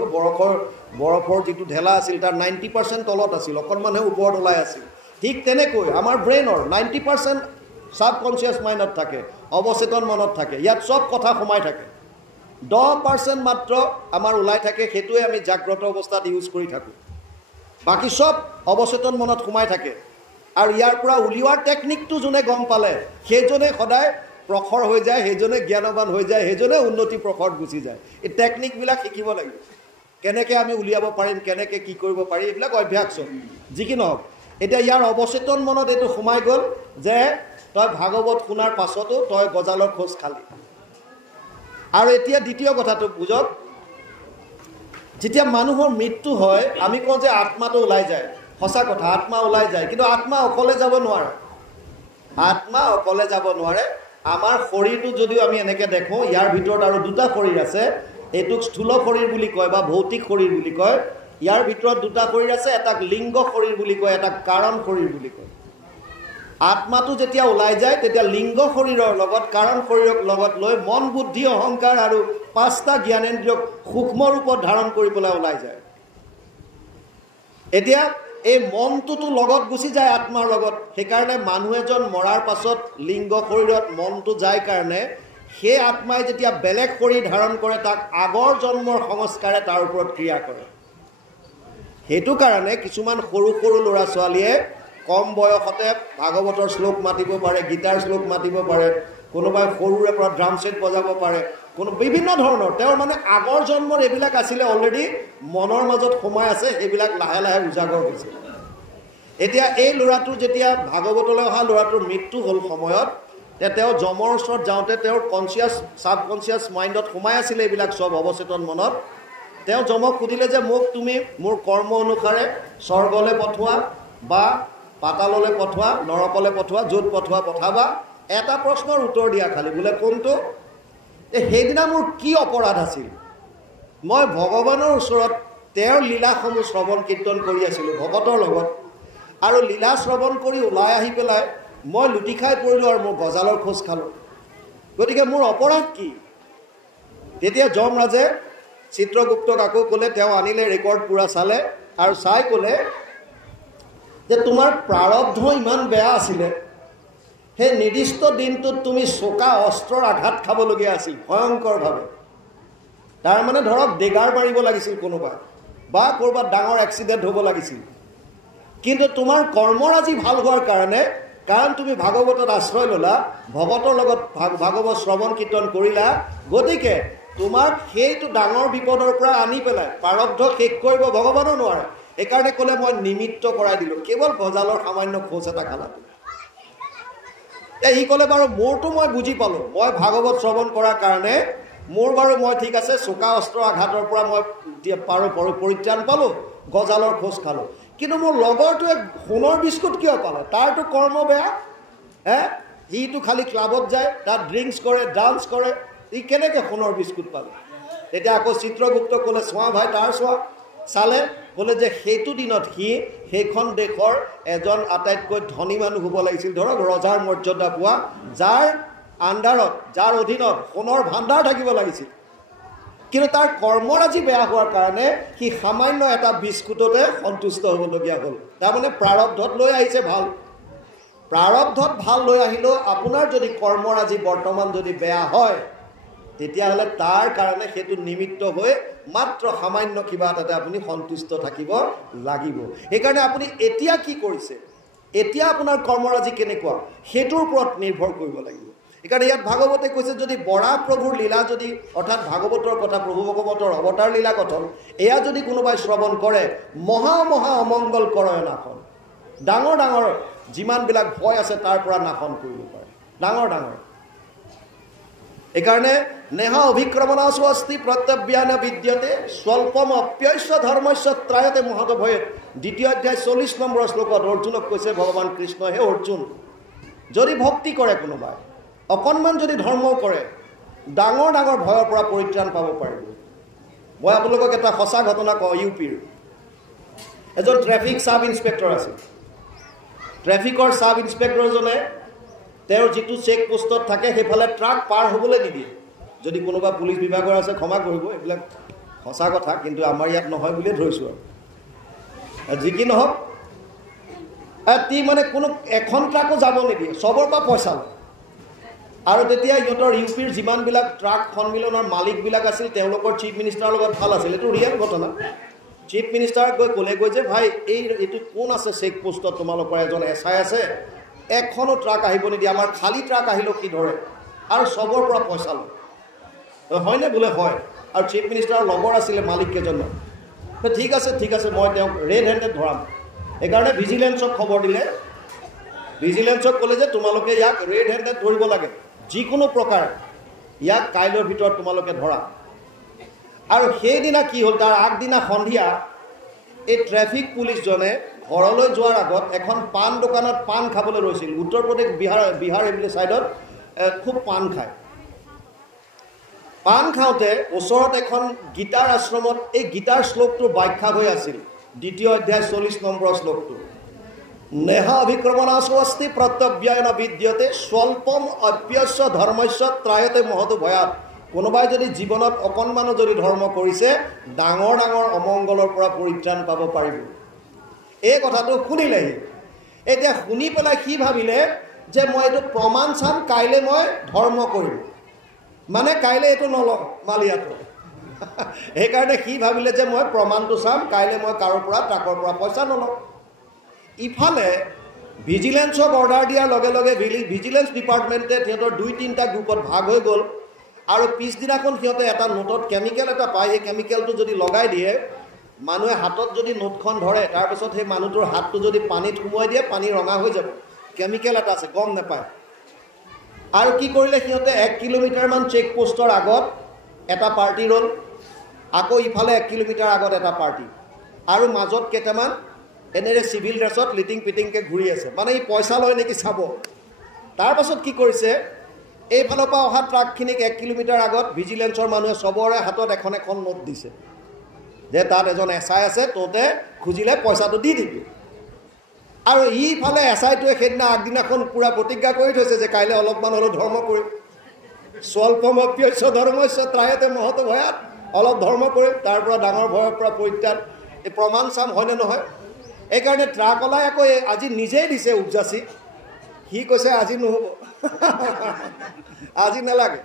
বৰফৰ যিটো ঢেলা আছিল তাৰ 90% তলত আছিল, অকণমানহে ওপৰত ওলাই আছিল। ঠিক তেনেকৈ আমাৰ ব্ৰেইনৰ 90% ছাবকনচিয়াছ মাইণ্ডত থাকে, অৱচেতন মনত থাকে, ইয়াত চব কথা সোমাই থাকে। 10% মাত্ৰ আমাৰ ওলাই থাকে, সেইটোৱে আমি জাগ্ৰত অৱস্থাত ইউজ কৰি থাকোঁ, বাকী চব অৱচেতন মনত সোমাই থাকে। আৰু ইয়াৰ পৰা উলিওৱাৰ টেকনিকটো যোনে গম পালে সেইজনে সদায় প্ৰখৰ হৈ যায়, সেইজনে জ্ঞানৱান হৈ যায়, সেইজনে উন্নতি প্ৰখৰত গুচি যায়। এই টেকনিকবিলাক শিকিব লাগিব, কেনেকৈ আমি উলিয়াব পাৰিম, কেনেকৈ কি কৰিব পাৰি, এইবিলাক অভ্যাস চব যি কি নহওক। এতিয়া ইয়াৰ অৱচেতন মনত এইটো সোমাই গ'ল যে তই ভাগৱত শুনাৰ পাছতো তই গজালৰ খোজ খালি। আৰু এতিয়া দ্বিতীয় কথাটো বুজক, যেতিয়া মানুহৰ মৃত্যু হয় আমি কওঁ যে আত্মাটো ওলাই যায়, সঁচা কথা, আত্মা ওলাই যায়, কিন্তু আত্মা অকলে যাব নোৱাৰে, আত্মা অকলে যাব নোৱাৰে। আমাৰ শৰীৰটো যদিও আমি এনেকৈ দেখোঁ, ইয়াৰ ভিতৰত আৰু দুটা শৰীৰ আছে, এইটোক স্থূল শৰীৰ বুলি কয় বা ভৌতিক শৰীৰ বুলি কয়। ইয়াৰ ভিতৰত দুটা শৰীৰ আছে, এটাক লিংগ শৰীৰ বুলি কয়, এটাক কাৰণ শৰীৰ বুলি কয়। আত্মাটো যেতিয়া ওলাই যায় তেতিয়া লিংগ শৰীৰৰ লগত কাৰণ শৰীৰক লগত লৈ মন, বুদ্ধি, অহংকাৰ আৰু 5টা জ্ঞানেন্দ্ৰিয়ক সূক্ষ্ম ৰূপত ধাৰণ কৰি পেলাই ওলাই যায়। এতিয়া এই মনটোতো লগত গুচি যায় আত্মাৰ লগত, সেইকাৰণে মানুহ এজন মৰাৰ পাছত লিংগ শৰীৰত মনটো যায় কাৰণে সেই আত্মাই যেতিয়া বেলেগ শৰীৰ ধাৰণ কৰে তাক আগৰ জন্মৰ সংস্কাৰে তাৰ ওপৰত ক্ৰিয়া কৰে। সেইটো কাৰণে কিছুমান সৰু সৰু ল'ৰা ছোৱালীয়ে কম বয়সতে ভাগৱতৰ শ্লোক মাতিব পাৰে, গীতাৰ শ্লোক মাতিব পাৰে, কোনোবাই সৰুৰে পৰা ড্ৰাম ছেট বজাব পাৰে, কোনো বিভিন্ন ধৰণৰ তেওঁৰ মানে আগৰ জন্মৰ এইবিলাক আছিলে অলৰেডি মনৰ মাজত সোমাই আছে, এইবিলাক লাহে লাহে উজাগৰ হৈছে। এতিয়া এই ল'ৰাটোৰ যেতিয়া ভাগৱতলৈ অহা ল'ৰাটোৰ মৃত্যু হ'ল সময়ত, তেওঁ যমৰ ওচৰত যাওঁতে তেওঁৰ কনচিয়াছ ছাবকনচিয়াছ মাইণ্ডত সোমাই আছিলে এইবিলাক চব অৱচেতন মনত। তেওঁ যমক সুধিলে যে মোক তুমি মোৰ কৰ্ম অনুসাৰে স্বৰ্গলৈ পঠোৱা বা পাতাললৈ পঠোৱা, নৰকলৈ পঠোৱা, য'ত পঠোৱা পঠাবা, এটা প্ৰশ্নৰ উত্তৰ দিয়া খালি, বোলে কোনটো? সেইদিনা মোৰ কি অপৰাধ আছিল, মই ভগৱানৰ ওচৰত তেওঁৰ লীলাসমূহ শ্ৰৱণ কীৰ্তন কৰি আছিলোঁ ভকতৰ লগত, আৰু লীলা শ্ৰৱণ কৰি ওলাই আহি পেলাই মই লুটি খাই পৰিলোঁ আৰু মোৰ গজালৰ খোজ খালোঁ, গতিকে মোৰ অপৰাধ কি? তেতিয়া যমৰাজে চিত্ৰগুপ্তক আকৌ ক'লে, তেওঁ আনিলে ৰেকৰ্ড পূৰা চালে আৰু চাই ক'লে যে তোমাৰ প্ৰাৰব্ধ ইমান বেয়া আছিলে, সেই নিৰ্দিষ্ট দিনটোত তুমি চোকা অস্ত্ৰৰ আঘাত খাবলগীয়া আছিল ভয়ংকৰভাৱে। তাৰমানে ধৰক ডেগাৰ মাৰিব লাগিছিল কোনোবা, বা ক'ৰবাত ডাঙৰ এক্সিডেণ্ট হ'ব লাগিছিল, কিন্তু তোমাৰ কৰ্মৰাজি ভাল হোৱাৰ কাৰণে, কাৰণ তুমি ভাগৱতত আশ্ৰয় ল'লা, ভগতৰ লগত ভাগৱত শ্ৰৱণ কীৰ্তন কৰিলা, গতিকে তোমাক সেইটো ডাঙৰ বিপদৰ পৰা আনি পেলাই প্ৰাৰব্ধ শেষ কৰিব ভগৱানো নোৱাৰে। সেইকাৰণে ক'লে মই নিমিত্ত কৰাই দিলোঁ, কেৱল গজালৰ সামান্য খোজ এটা খালাটো। সি ক'লে বাৰু মোৰতো মই বুজি পালোঁ, মই ভাগৱত শ্ৰৱণ কৰাৰ কাৰণে মোৰ বাৰু মই ঠিক আছে চোকা অস্ত্ৰ আঘাতৰ পৰা মই পৰিত্ৰাণ পালোঁ, গজালৰ খোজ খালোঁ, কিন্তু মোৰ লগৰটোৱে সোণৰ বিস্কুট কিয় পালে? তাৰতো কৰ্ম বেয়া। সিটো খালি ক্লাবত যায়, তাত ড্ৰিংকছ কৰে, ডান্স কৰে, ই কেনেকৈ সোণৰ বিস্কুট পালে? তেতিয়া আকৌ চিত্ৰগুপ্ত ক'লে চোৱা ভাই তাৰ চোৱা, চালে ক'লে যে সেইটো দিনত সি সেইখন দেশৰ এজন আটাইতকৈ ধনী মানুহ হ'ব লাগিছিল, ধৰক ৰজাৰ মৰ্যাদা পোৱা, যাৰ আণ্ডাৰত, যাৰ অধীনত সোণৰ ভাণ্ডাৰ থাকিব লাগিছিল। কিন্তু তাৰ কৰ্মৰাজি বেয়া হোৱাৰ কাৰণে সি সামান্য এটা বিস্কুটতে সন্তুষ্ট হ'বলগীয়া হ'ল। তাৰমানে প্ৰাৰব্ধত লৈ আহিছে ভাল, প্ৰাৰব্ধত ভাল লৈ আহিলেও আপোনাৰ যদি কৰ্মৰাজি বৰ্তমান যদি বেয়া হয়, তেতিয়াহ'লে তাৰ কাৰণে সেইটো নিমিত্ত হৈ মাত্ৰ সামান্য কিবা এটাতে আপুনি সন্তুষ্ট থাকিব লাগিব। সেইকাৰণে আপুনি এতিয়া কি কৰিছে, এতিয়া আপোনাৰ কৰ্মৰাজি কেনেকুৱা, সেইটোৰ ওপৰত নিৰ্ভৰ কৰিব লাগিব। সেইকাৰণে ইয়াত ভাগৱতে কৈছে যদি বৰা প্ৰভুৰ লীলা যদি, অৰ্থাৎ ভাগৱতৰ কথা, প্ৰভু ভগৱতৰ অৱতাৰ লীলা কথন, এয়া যদি কোনোবাই শ্ৰৱণ কৰে, মহা মহা অমংগল কৰয় নাশন, ডাঙৰ ডাঙৰ যিমানবিলাক ভয় আছে তাৰ পৰা নাশন কৰিব পাৰে, ডাঙৰ ডাঙৰ। এইকাৰণে নেহা অভিক্ৰমণা স্বস্তি প্ৰত্যব্যান বিদ্যতে স্বল্পম অপ্যস্য ধৰ্মস্য ত্ৰায়তে মহত ভয়ে। 2য় অধ্যায় 40 নম্বৰ শ্লোকত অৰ্জুনক কৈছে ভগৱান কৃষ্ণ, হে অৰ্জুন, যদি ভক্তি কৰে কোনোবাই, অকণমান যদি ধৰ্ম কৰে, ডাঙৰ ডাঙৰ ভয়ৰ পৰা পৰিত্ৰাণ পাব পাৰিব। মই আপোনালোকক এটা সঁচা ঘটনা কওঁ। ইউপিৰ এজন ট্ৰেফিক ছাব ইন্সপেক্টৰ আছিল। ট্ৰেফিকৰ ছাব ইন্সপেক্টৰজনে তেওঁৰ যিটো চেক পোষ্টত থাকে সেইফালে ট্ৰাক পাৰ হ'বলৈ নিদিয়ে। যদি কোনোবা পুলিচ বিভাগৰ আছে ক্ষমা কৰিব, এইবিলাক সঁচা কথা, কিন্তু আমাৰ ইয়াত নহয় বুলিয়ে ধৰিছোঁ আৰু যি কি নহওক, মানে কোনো এখন ট্ৰাকো যাব নিদিয়ে, চবৰ পৰা পইচা লয়। আৰু তেতিয়া সিহঁতৰ ইউপিৰ যিমানবিলাক ট্ৰাক সন্মিলনৰ মালিকবিলাক আছিল, তেওঁলোকৰ চিফ মিনিষ্টাৰৰ লগত ভাল আছিল। এইটো ৰিয়েল ঘটনা। চিফ মিনিষ্টাৰ গৈ ক'লেগৈ যে ভাই এইটো কোন আছে চেক পোষ্টত, তোমালোকৰ এজন SI আছে, এখনো ট্ৰাক আহিব নিদিয়ে, আমাৰ খালী ট্ৰাক আহিলেও কি ধৰে, আৰু চবৰ পৰা পইচা লয়। হয়নে? বোলে হয়। আৰু চিফ মিনিষ্টাৰৰ লগৰ আছিলে মালিক কেইজনমান। ঠিক আছে ঠিক আছে, মই তেওঁক ৰেড হেণ্ডেড ধৰাম। সেইকাৰণে ভিজিলেন্সক খবৰ দিলে। ভিজিলেন্সক ক'লে যে তোমালোকে ইয়াক ৰেড হেণ্ডেড ধৰিব লাগে, যিকোনো প্ৰকাৰ ইয়াক কাইলৈৰ ভিতৰত তোমালোকে ধৰা। আৰু সেইদিনা কি হ'ল, তাৰ আগদিনা সন্ধিয়া এই ট্ৰেফিক পুলিচজনে ঘৰলৈ যোৱাৰ আগত এখন পাণ দোকানত পাণ খাবলৈ ৰৈছিল। উত্তৰ প্ৰদেশ বিহাৰ এইবিলাক ছাইডত খুব পাণ খায়। পাণ খাওঁতে ওচৰত এখন গীতাৰ আশ্ৰমত এই গীতাৰ শ্লোকটো ব্যাখ্যা হৈ আছিল। 2য় অধ্যায় 40 নম্বৰ শ্লোকটো, নেহা অভিক্ৰমণা স্বস্তি প্ৰত্যব্যায়ন বিদ্যতে স্বল্পম অপ্যস্য ধৰ্মস্য ত্ৰায়তে মহতো ভয়াত। কোনোবাই যদি জীৱনত অকণমানো যদি ধৰ্ম কৰিছে, ডাঙৰ ডাঙৰ অমংগলৰ পৰা পৰিত্ৰাণ পাব পাৰিব। এই কথাটো শুনিলেহি। এতিয়া শুনি পেলাই সি ভাবিলে যে মই এইটো প্ৰমাণ চাম, কাইলৈ মই ধৰ্ম কৰিম, মানে কাইলৈ এইটো নলওঁ মালিয়াটো। সেইকাৰণে সি ভাবিলে যে মই প্ৰমাণটো চাম, কাইলৈ মই কাৰোৰ পৰা ট্ৰাকৰ পৰা পইচা নলওঁ। ইফালে ভিজিলেন্সক অৰ্ডাৰ দিয়াৰ লগে লগে ভিজিলেন্স ডিপাৰ্টমেণ্টে সিহঁতৰ 2-3টা গ্ৰুপত ভাগ হৈ গ'ল। আৰু পিছদিনাখন সিহঁতে এটা নোটত কেমিকেল এটা পায়, সেই কেমিকেলটো যদি লগাই দিয়ে, মানুহে হাতত যদি নোটখন ধৰে, তাৰপিছত সেই মানুহটোৰ হাতটো যদি পানীত সোমোৱাই দিয়ে, পানী ৰঙা হৈ যাব। কেমিকেল এটা আছে, গম নাপায়। আৰু কি কৰিলে সিহঁতে 1 কিলোমিটাৰমান চেক পোষ্টৰ আগত এটা পাৰ্টি ৰ'ল, আকৌ ইফালে 1 কিলোমিটাৰ আগত এটা পাৰ্টি, আৰু মাজত কেইটামান এনেৰে চিভিল ড্ৰেছত লিটিং পিটিংকৈ ঘূৰি আছে, মানে ই পইচা লয় নেকি চাব। তাৰপাছত কি কৰিছে, এইফালৰ পৰা অহা ট্ৰাকখিনিক 1 কিলোমিটাৰ আগত ভিজিলেন্সৰ মানুহে চবৰে হাতত এখন এখন নোট দিছে যে তাত এজন SI আছে, তহঁতে খুজিলে পইচাটো দি দিবি। আৰু ইফালে SIটোৱে সেইদিনা আগদিনাখন পূৰা প্ৰতিজ্ঞা কৰি থৈছে যে কাইলৈ অলপমান হ'লেও ধৰ্ম কৰিম, স্বল্পমপ্যস্য ধৰ্মস্য ত্ৰায়তে মহতো ভয়াত, অলপ ধৰ্ম কৰিম, তাৰ পৰা ডাঙৰ ভয়ৰ পৰা পৰিত্ৰাণ। এই প্ৰমাণ চাম হয়নে নহয়। এইকাৰণে ট্ৰাকলাই আকৌ আজি নিজেই দিছে উপজাচি। সি কৈছে আজি নহ'ব, আজি নালাগে।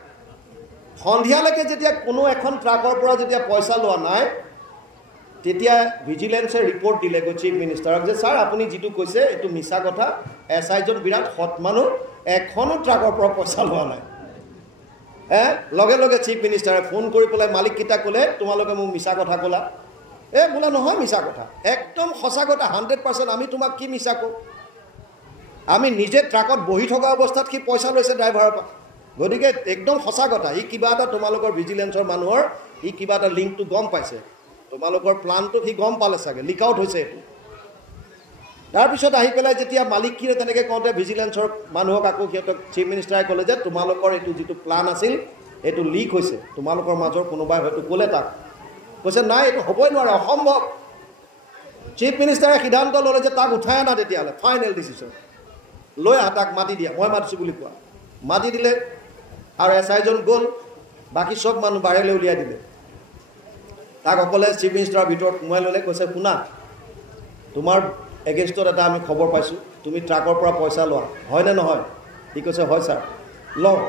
সন্ধিয়ালৈকে যেতিয়া কোনো এখন ট্ৰাকৰ পৰা যেতিয়া পইচা লোৱা নাই, তেতিয়া ভিজিলেন্সে ৰিপৰ্ট দিলেগৈ চিফ মিনিষ্টাৰক যে ছাৰ আপুনি যিটো কৈছে এইটো মিছা কথা, SI-জন বিৰাট সৎ মানুহ, এখনো ট্ৰাকৰ পৰা পইচা লোৱা নাই। লগে লগে চিফ মিনিষ্টাৰে ফোন কৰি পেলাই মালিককেইটাক ক'লে তোমালোকে মোক মিছা কথা ক'লা। বোলে নহয় মিছা কথা, একদম সঁচা কথা 100%। আমি তোমাক কি মিছা কওঁ? আমি নিজে ট্ৰাকত বহি থকা অৱস্থাত সি পইচা লৈছে ড্ৰাইভাৰৰ পৰা, গতিকে একদম সঁচা কথা। সি কিবা এটা তোমালোকৰ ভিজিলেন্সৰ মানুহৰ সি কিবা এটা লিংকটো গম পাইছে, তোমালোকৰ প্লানটো সি গম পালে চাগে, লিক আউট হৈছে এইটো। তাৰপিছত আহি পেলাই যেতিয়া মালিকীয়ে তেনেকৈ কওঁতে ভিজিলেন্সৰ মানুহক আকৌ সিহঁতক চিফ মিনিষ্টাৰে ক'লে যে তোমালোকৰ এইটো যিটো প্লান আছিল এইটো লিক হৈছে, তোমালোকৰ মাজৰ কোনোবাই হয়তো ক'লে তাক। কৈছে নাই এইটো হ'বই নোৱাৰে, অসম্ভৱ। চিফ মিনিষ্টাৰে সিদ্ধান্ত ল'লে যে তাক উঠাই আনা, তেতিয়াহ'লে ফাইনেল ডিচিশ্যন লৈ আহা, তাক মাতি দিয়া, মই মাতিছোঁ বুলি কোৱা। মাতি দিলে আৰু SI-জন গ'ল, বাকী চব মানুহ বাহিৰলৈ উলিয়াই দিলে। তাক অকলে চিফ মিনিষ্টাৰৰ ভিতৰত সোমাই ল'লে, কৈছে শুনা তোমাৰ এগেইনষ্টত এটা আমি খবৰ পাইছোঁ, তুমি ট্ৰাকৰ পৰা পইচা লোৱা, হয়নে নহয়? সি কৈছে হয় ছাৰ লওঁ।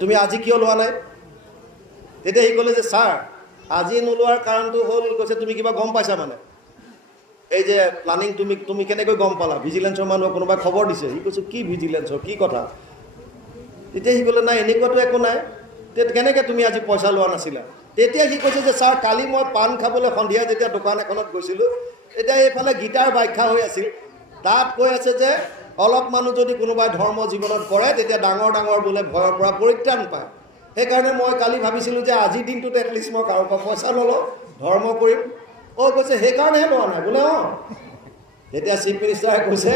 তুমি আজি কিয় লোৱা নাই? তেতিয়া সি ক'লে যে ছাৰ আজি নোলোৱাৰ কাৰণটো হ'ল, কৈছে তুমি কিবা গম পাইছা মানে এই যে প্লানিং তুমি কেনেকৈ গম পালা? ভিজিলেন্সৰ মানুহক কোনোবাই খবৰ দিছে? সি কৈছে কি ভিজিলেন্সৰ কি কথা? তেতিয়া সি ক'লে নাই এনেকুৱাতো একো নাই, কেনেকৈ তুমি আজি পইচা লোৱা নাছিলা? তেতিয়া সি কৈছে যে ছাৰ কালি মই পাণ খাবলৈ সন্ধিয়া যেতিয়া দোকান এখনত গৈছিলোঁ, তেতিয়া এইফালে গীতাৰ ব্যাখ্যা হৈ আছিল, তাত কৈ আছে যে অলপ মানুহ যদি কোনোবাই ধৰ্ম জীৱনত কৰে তেতিয়া ডাঙৰ ডাঙৰ বোলে ভয়ৰ পৰা পৰিত্ৰাণ পায়। সেইকাৰণে মই কালি ভাবিছিলোঁ যে আজিৰ দিনটোত এটলিষ্ট মই কাৰোবাৰ পৰা পইচা নলওঁ, ধৰ্ম কৰিম। কৈছে সেইকাৰণেহে লোৱা নাই বোলে। তেতিয়া চিফ মিনিষ্টাৰে কৈছে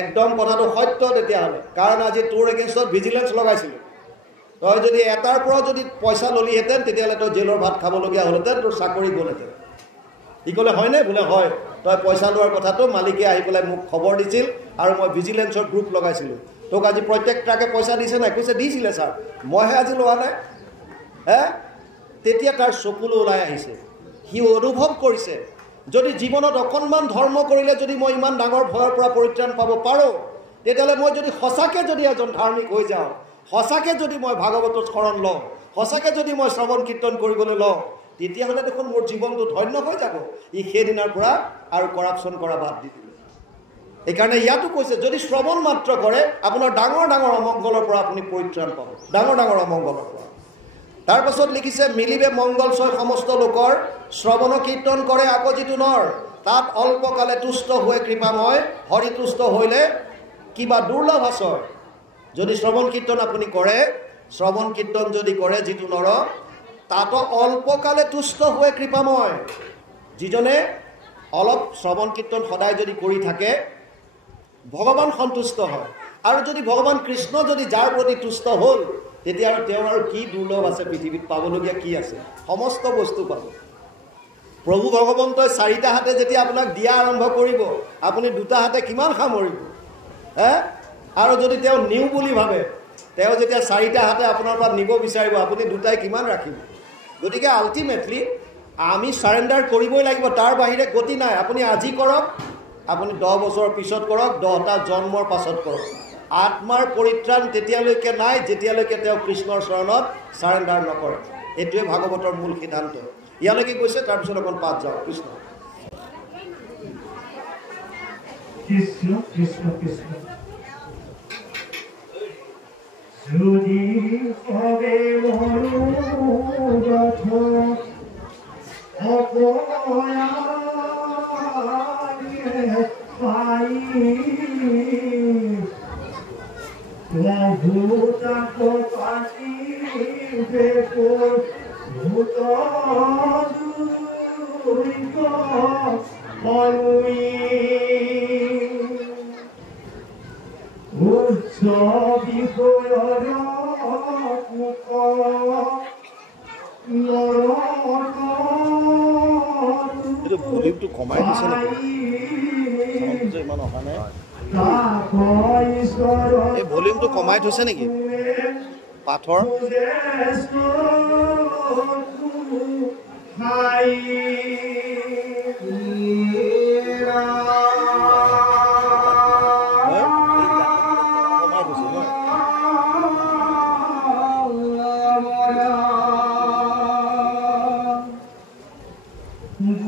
একদম কথাটো সত্য তেতিয়াহ'লে, কাৰণ আজি তোৰ এগেইনষ্টত ভিজিলেন্স লগাইছিলোঁ, তই যদি এটাৰ পৰা যদি পইচা ল'লিহেঁতেন তেতিয়াহ'লে তই জেলৰ ভাত খাবলগীয়া হ'লহেঁতেন, তোৰ চাকৰি গ'লহেঁতেন। সি ক'লে হয়নে? বোলে হয়, তই পইচা লোৱাৰ কথাটো মালিকে আহি পেলাই মোক খবৰ দিছিল আৰু মই ভিজিলেন্সৰ গ্ৰুপ লগাইছিলোঁ, তোক আজি প্ৰত্যেক ট্ৰাকে পইচা দিছে নাই? কৈছে দিছিলে ছাৰ, মইহে আজি লোৱা নাই। তেতিয়া তাৰ চকুলো ওলাই আহিছে, সি অনুভৱ কৰিছে যদি জীৱনত অকণমান ধৰ্ম কৰিলে যদি মই ইমান ডাঙৰ ভয়ৰ পৰা পৰিত্ৰাণ পাব পাৰোঁ, তেতিয়াহ'লে মই যদি সঁচাকৈ যদি এজন ধাৰ্মিক হৈ যাওঁ, সঁচাকৈ যদি মই ভাগৱতৰ স্মৰণ লওঁ, সঁচাকৈ যদি মই শ্ৰৱণ কীৰ্তন কৰিবলৈ লওঁ, তেতিয়াহ'লে দেখোন মোৰ জীৱনটো ধন্য হৈ যাব। ই সেইদিনাৰ পৰা আৰু কৰাপশ্যন কৰা বাদ দি দিলে। সেইকাৰণে ইয়াতো কৈছে যদি শ্ৰৱণ মাত্ৰ কৰে আপোনাৰ ডাঙৰ ডাঙৰ অমংগলৰ পৰা আপুনি পৰিত্ৰাণ পাব, ডাঙৰ ডাঙৰ অমংগলৰ পৰা। তাৰপাছত লিখিছে মিলিবে মংগল ছয় সমস্ত লোকৰ, শ্ৰৱণ কীৰ্তন কৰে আকৌ যিটো নৰ, তাত অল্পকালে তুষ্ট হৈ কৃপাময়, হৰি তুষ্ট হ'লে কিবা দুৰ্লভ আচৰ। যদি শ্ৰৱণ কীৰ্তন আপুনি কৰে, শ্ৰৱণ কীৰ্তন যদি কৰে যিটো নৰ, তাত অল্পকালে তুষ্ট হৈ কৃপাময়। যিজনে অলপ শ্ৰৱণ কীৰ্তন সদায় যদি কৰি থাকে ভগৱান সন্তুষ্ট হয়, আৰু যদি ভগৱান কৃষ্ণ যদি যাৰ প্ৰতি তুষ্ট হ'ল তেতিয়া আৰু তেওঁৰ আৰু কি দুৰ্লভ আছে পৃথিৱীত? পাবলগীয়া কি আছে? সমস্ত বস্তু পাব। প্ৰভু ভগৱন্তই চাৰিটা হাতে যেতিয়া আপোনাক দিয়া আৰম্ভ কৰিব, আপুনি দুটা হাতে কিমান সামৰিব? আৰু যদি তেওঁ নিওঁ বুলি ভাবে, তেওঁ যেতিয়া চাৰিটা হাতে আপোনাৰ পৰা নিব বিচাৰিব, আপুনি দুটাই কিমান ৰাখিব? গতিকে আল্টিমেটলি আমি চাৰেণ্ডাৰ কৰিবই লাগিব, তাৰ বাহিৰে গতি নাই। আপুনি আজি কৰক, আপুনি 10 বছৰৰ পিছত কৰক, 10টা জন্মৰ পাছত কৰক, আত্মাৰ পৰিত্ৰাণ তেতিয়ালৈকে নাই যেতিয়ালৈকে তেওঁ কৃষ্ণৰ চৰণত চাৰেণ্ডাৰ নকৰে। এইটোৱে ভাগৱতৰ মূল সিদ্ধান্ত। ইয়ালৈকে গৈছে, তাৰপিছত অকণ পাঠ যাওক। কৃষ্ণ কৃষ্ণ কৃষ্ণ কৃষ্ণ। যদি হবে মনোৰথ অপয়াৰে পাই, প্ৰভু তাকে পাইবে ভূত দুৰিত হই, উচ্চ বিষয়ৰ মুখ এইটো ভলিউমটো কমাই দিছে নেকি? ইমান অহা নাই। এই ভলিউমটো কমাই থৈছে নেকি পাঠৰ?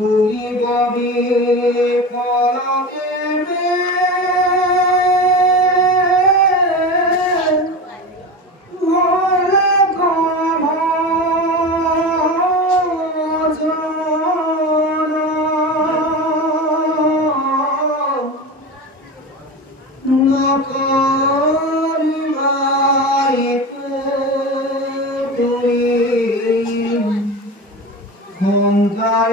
Guri তুমি সংসাৰ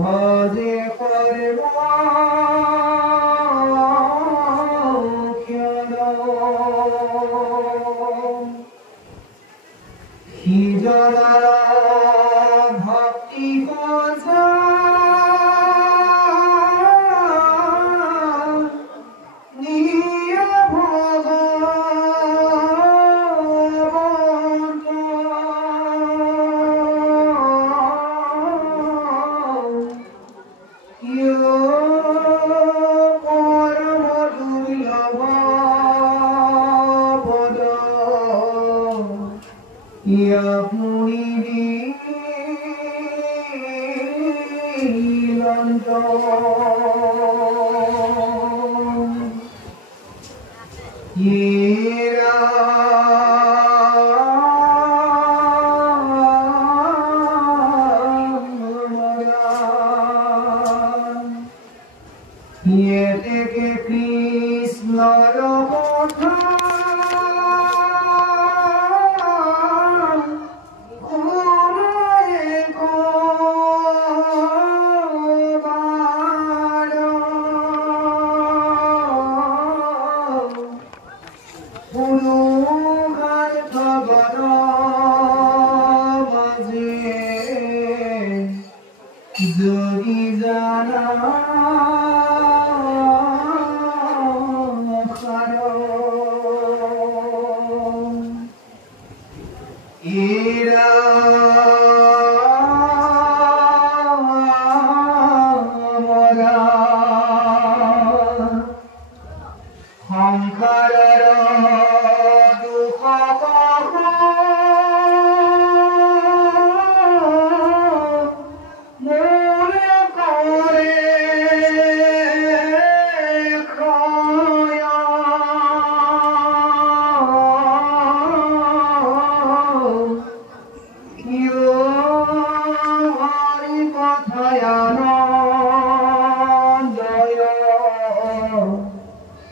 ভজে ভক্তি কৃষ্ণৰ কথা যদি জানা এৰা মৰা সংসাৰৰ দুখ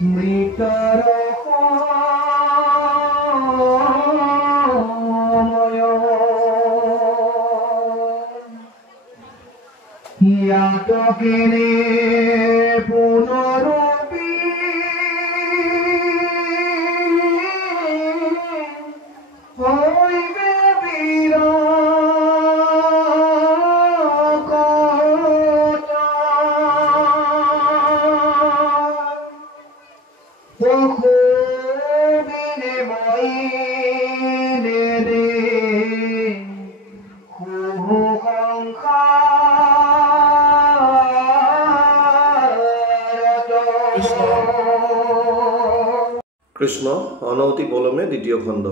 মৃতৰ ইয়াতকেনে পুনৰূপী হৈবে বীৰ কৃষ্ণ অনৱতি পলমে দ্বিতীয় খণ্ড।